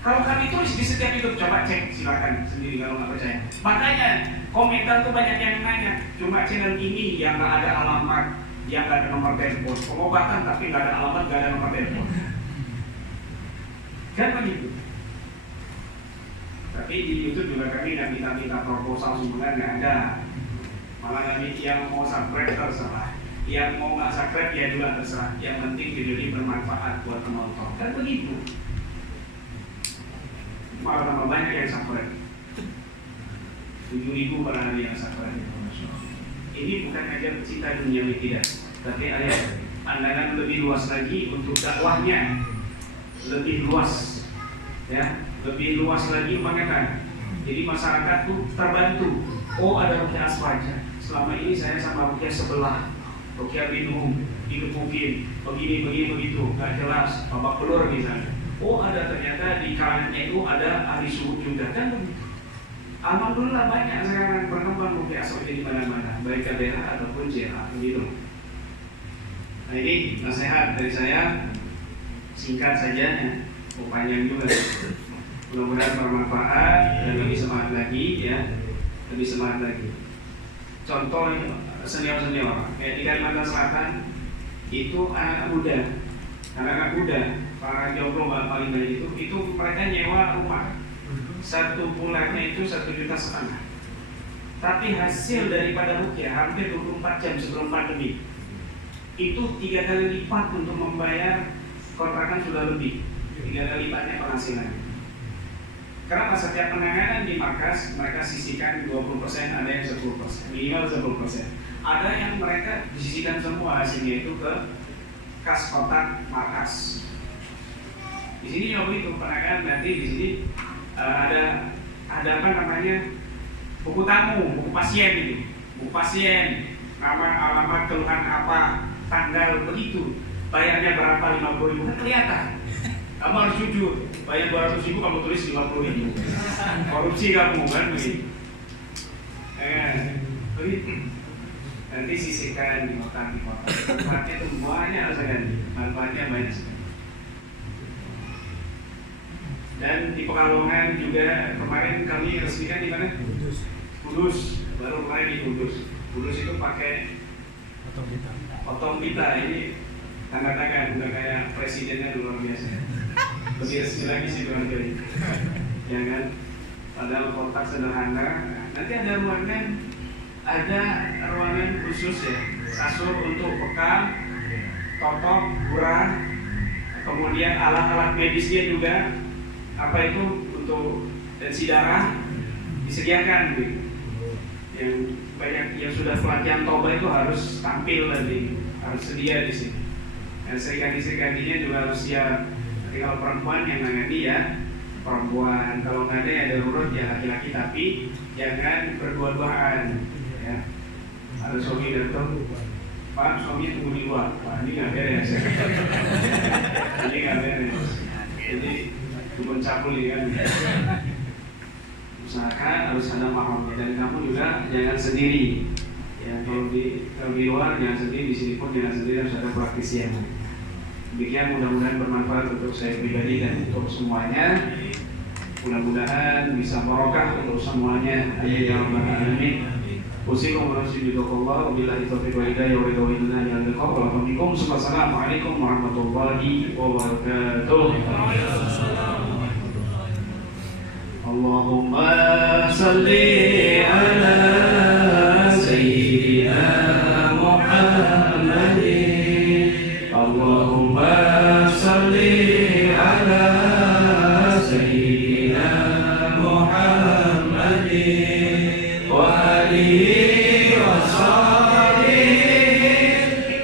Kalau kami tulis di setiap YouTube, coba cek silakan sendiri kalau nggak percaya. Makanya komentar tuh banyak yang nanya, cuma channel ini yang nggak ada alamat, yang nggak ada nomor telepon, pengobatan tapi nggak ada alamat, nggak ada nomor telepon. Kan begitu. Tapi di YouTube juga kami nggak minta proposal sebenarnya nggak ada. Malah kami yang mau subscribe terserah, yang mau nggak subscribe ya juga terserah. Yang penting video ini bermanfaat buat penonton. Kan begitu. Malah tambah banyak yang subscribe. 7.000 per hari yang subscribe. Ini bukan aja cinta duniawi tidak, tapi ada pandangan lebih luas lagi untuk dakwahnya, lebih luas, ya, lebih luas lagi mengenai. Jadi masyarakat tuh terbantu. Oh ada Ruqyah Aswaja. Selama ini saya sama Ruqyah sebelah, Ruqyah bingung, digebukin, begini begitu, nggak jelas, babak belur misalnya. Oh ada ternyata di kalangannya itu ada ahli suhud juga kan begitu. Alhamdulillah banyak sekarang berkembang Ruqyah Aswaja di mana-mana, baik KBH ataupun CH begitu. Nah ini nasihat dari saya, singkat saja, panjang juga. Mudah-mudahan bermanfaat dan lebih semangat lagi ya, lebih semangat lagi. Contoh senior-senior kayak di Kalimantan Selatan itu anak-anak muda, para jomblo paling banyak itu mereka nyewa rumah. Satu bulannya itu 1,5 juta. Tapi hasil daripada ruqyah hampir 24 jam sebelum pandemi itu 3 kali lipat untuk membayar kontrakan sudah lebih, 3 kali lipatnya penghasilannya. Karena setiap penanganan di markas mereka sisihkan 20%, ada yang 10%, minimal 10%. Ada yang mereka disisihkan semua hasilnya itu ke kas kotak markas. Di sini juga begitu penanganan, nanti di sini ada apa namanya, buku tamu, buku pasien gitu, buku pasien, nama, alamat, keluhan apa, tanggal begitu, bayarnya berapa, 50.000 kan kelihatan. Kamu harus jujur, bayar 200.000 kamu tulis 50.000. Korupsi kamu kan begitu. Begitu. Nanti sisihkan di kotak. Manfaatnya itu banyak sekali. Manfaatnya banyak sekali. Dan di Pekalongan juga kemarin kami resmikan di mana? Kudus. Baru kemarin di Kudus. Kudus itu pakai potong pita. Ini tanda tangan, bukan kayak presidennya luar biasa. Lebih resmi lagi sih dengan ini, ya kan? Padahal kotak sederhana. Nanti ada ruangan khusus ya, kasur untuk bekal, totok, gurah, kemudian alat-alat medisnya juga, apa itu untuk tensi darah disediakan gitu. Yang banyak yang sudah pelatihan toba itu harus tampil nanti, harus sedia di sini. Dan serikandi-serikandinya juga harus siap. Jadi kalau perempuan yang nangani ya perempuan, kalau nggak ada ya darurat ya laki-laki, tapi jangan berdua-duaan ya. Ada suami datang, Pak suami tunggu di luar, Pak ini nggak beres. Ini nggak beres. Jadi dukun cabul ya kan. Usahakan harus ada mahramnya, dan kamu juga jangan sendiri. Ya kalau di luar jangan sendiri, di sini pun jangan sendiri, harus ada praktisi yang demikian. Mudah-mudahan bermanfaat untuk saya pribadi dan untuk semuanya. Mudah-mudahan bisa barokah untuk semuanya. Amin ya rabbal alamin. Usikum wa nasibillahi wabillahi taufiq wal hidayah wa ridha wa inna lillahi wa inna ilaihi raji'un. Assalamualaikum warahmatullahi wabarakatuh. Allahumma salli ala sayyidina Muhammadin. Allahumma salli ala sayyidina Muhammadin wa alihi wa sahbihi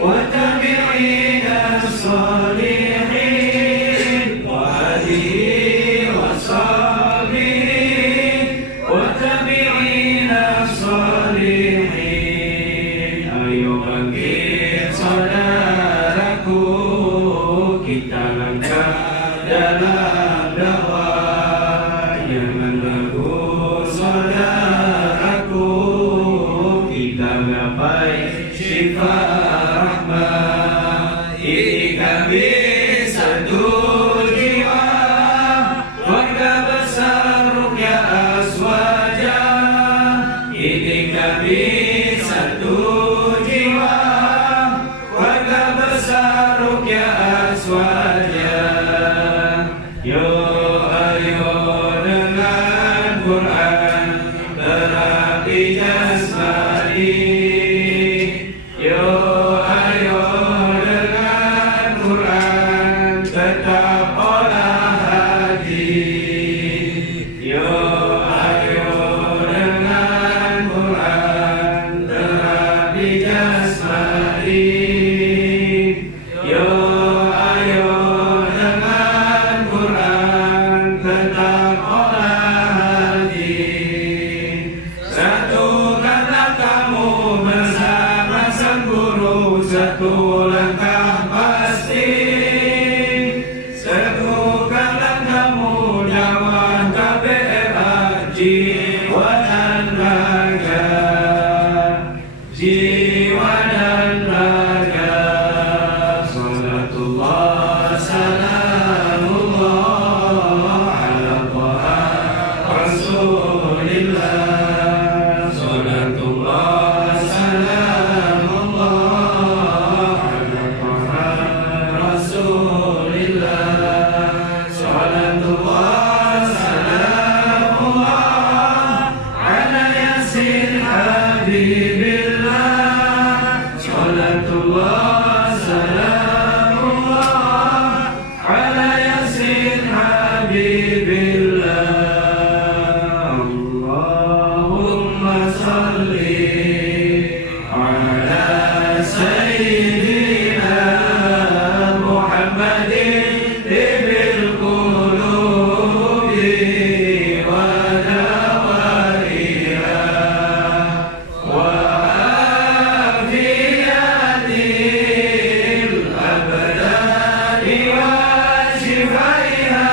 wa tabi'ina as-salihin wa alihi kita langkah dalam dakwah. Jangan ragu saudaraku, kita gapai syifa rahmat. Ini kami satu jiwa, warga besar Ruqyah Aswaja. Ini kami satu jiwa, warga besar Ruqyah Aswaja. Yo ayo dengan Quran terapi jasmani. Yo ayo dengan Quran tetap olah hati. Yo ayo dengan Quran terapi jasmani. Yo ayo dengan Quran tetap olah hati. Satukanlah kamu bersama sang guru, satu langkah pasti. Satukanlah kamu dakwah KBRA, jiwa dan raga, jiwa dan raga. Salatullah salamullah ala Taha Rasulillah. Salatullah salamullah ala Taha Rasulillah. Salatullah salamullah ala Yasin Habibillah. Salatullah salamullah ala Yasin Habibillah. Allahumma salli ala Sayyidina Muhammadin tibil qulubi wa dawaiha wa afiyatil abdani wa shifaiha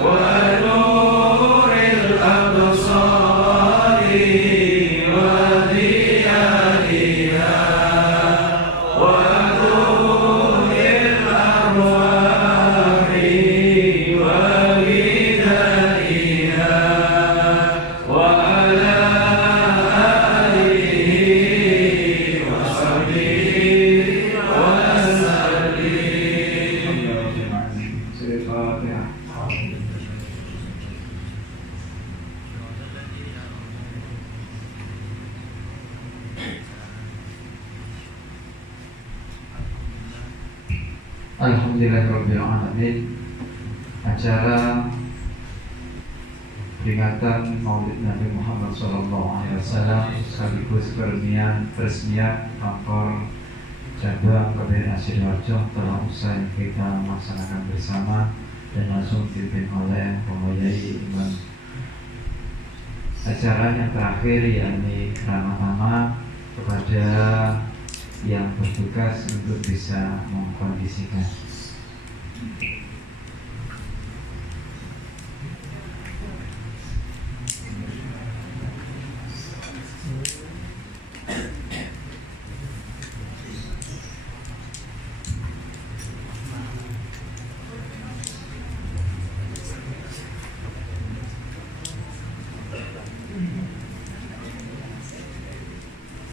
wa nuril absari wa diyaiha wa ruhil arwahi wa ghidaiha wa ala alihi wa sahbihi wa sallim. Al-Fatihah. Alhamdulillahirabbil alamin. Acara peringatan Maulid Nabi Muhammad SAW sekaligus peresmian kantor cabang KBRI Sidoarjo telah usai kita laksanakan bersama dan langsung dipimpin oleh Pembayai Imam. Acara yang terakhir yakni ramah-tamah kepada yang bertugas untuk bisa mengkondisikan.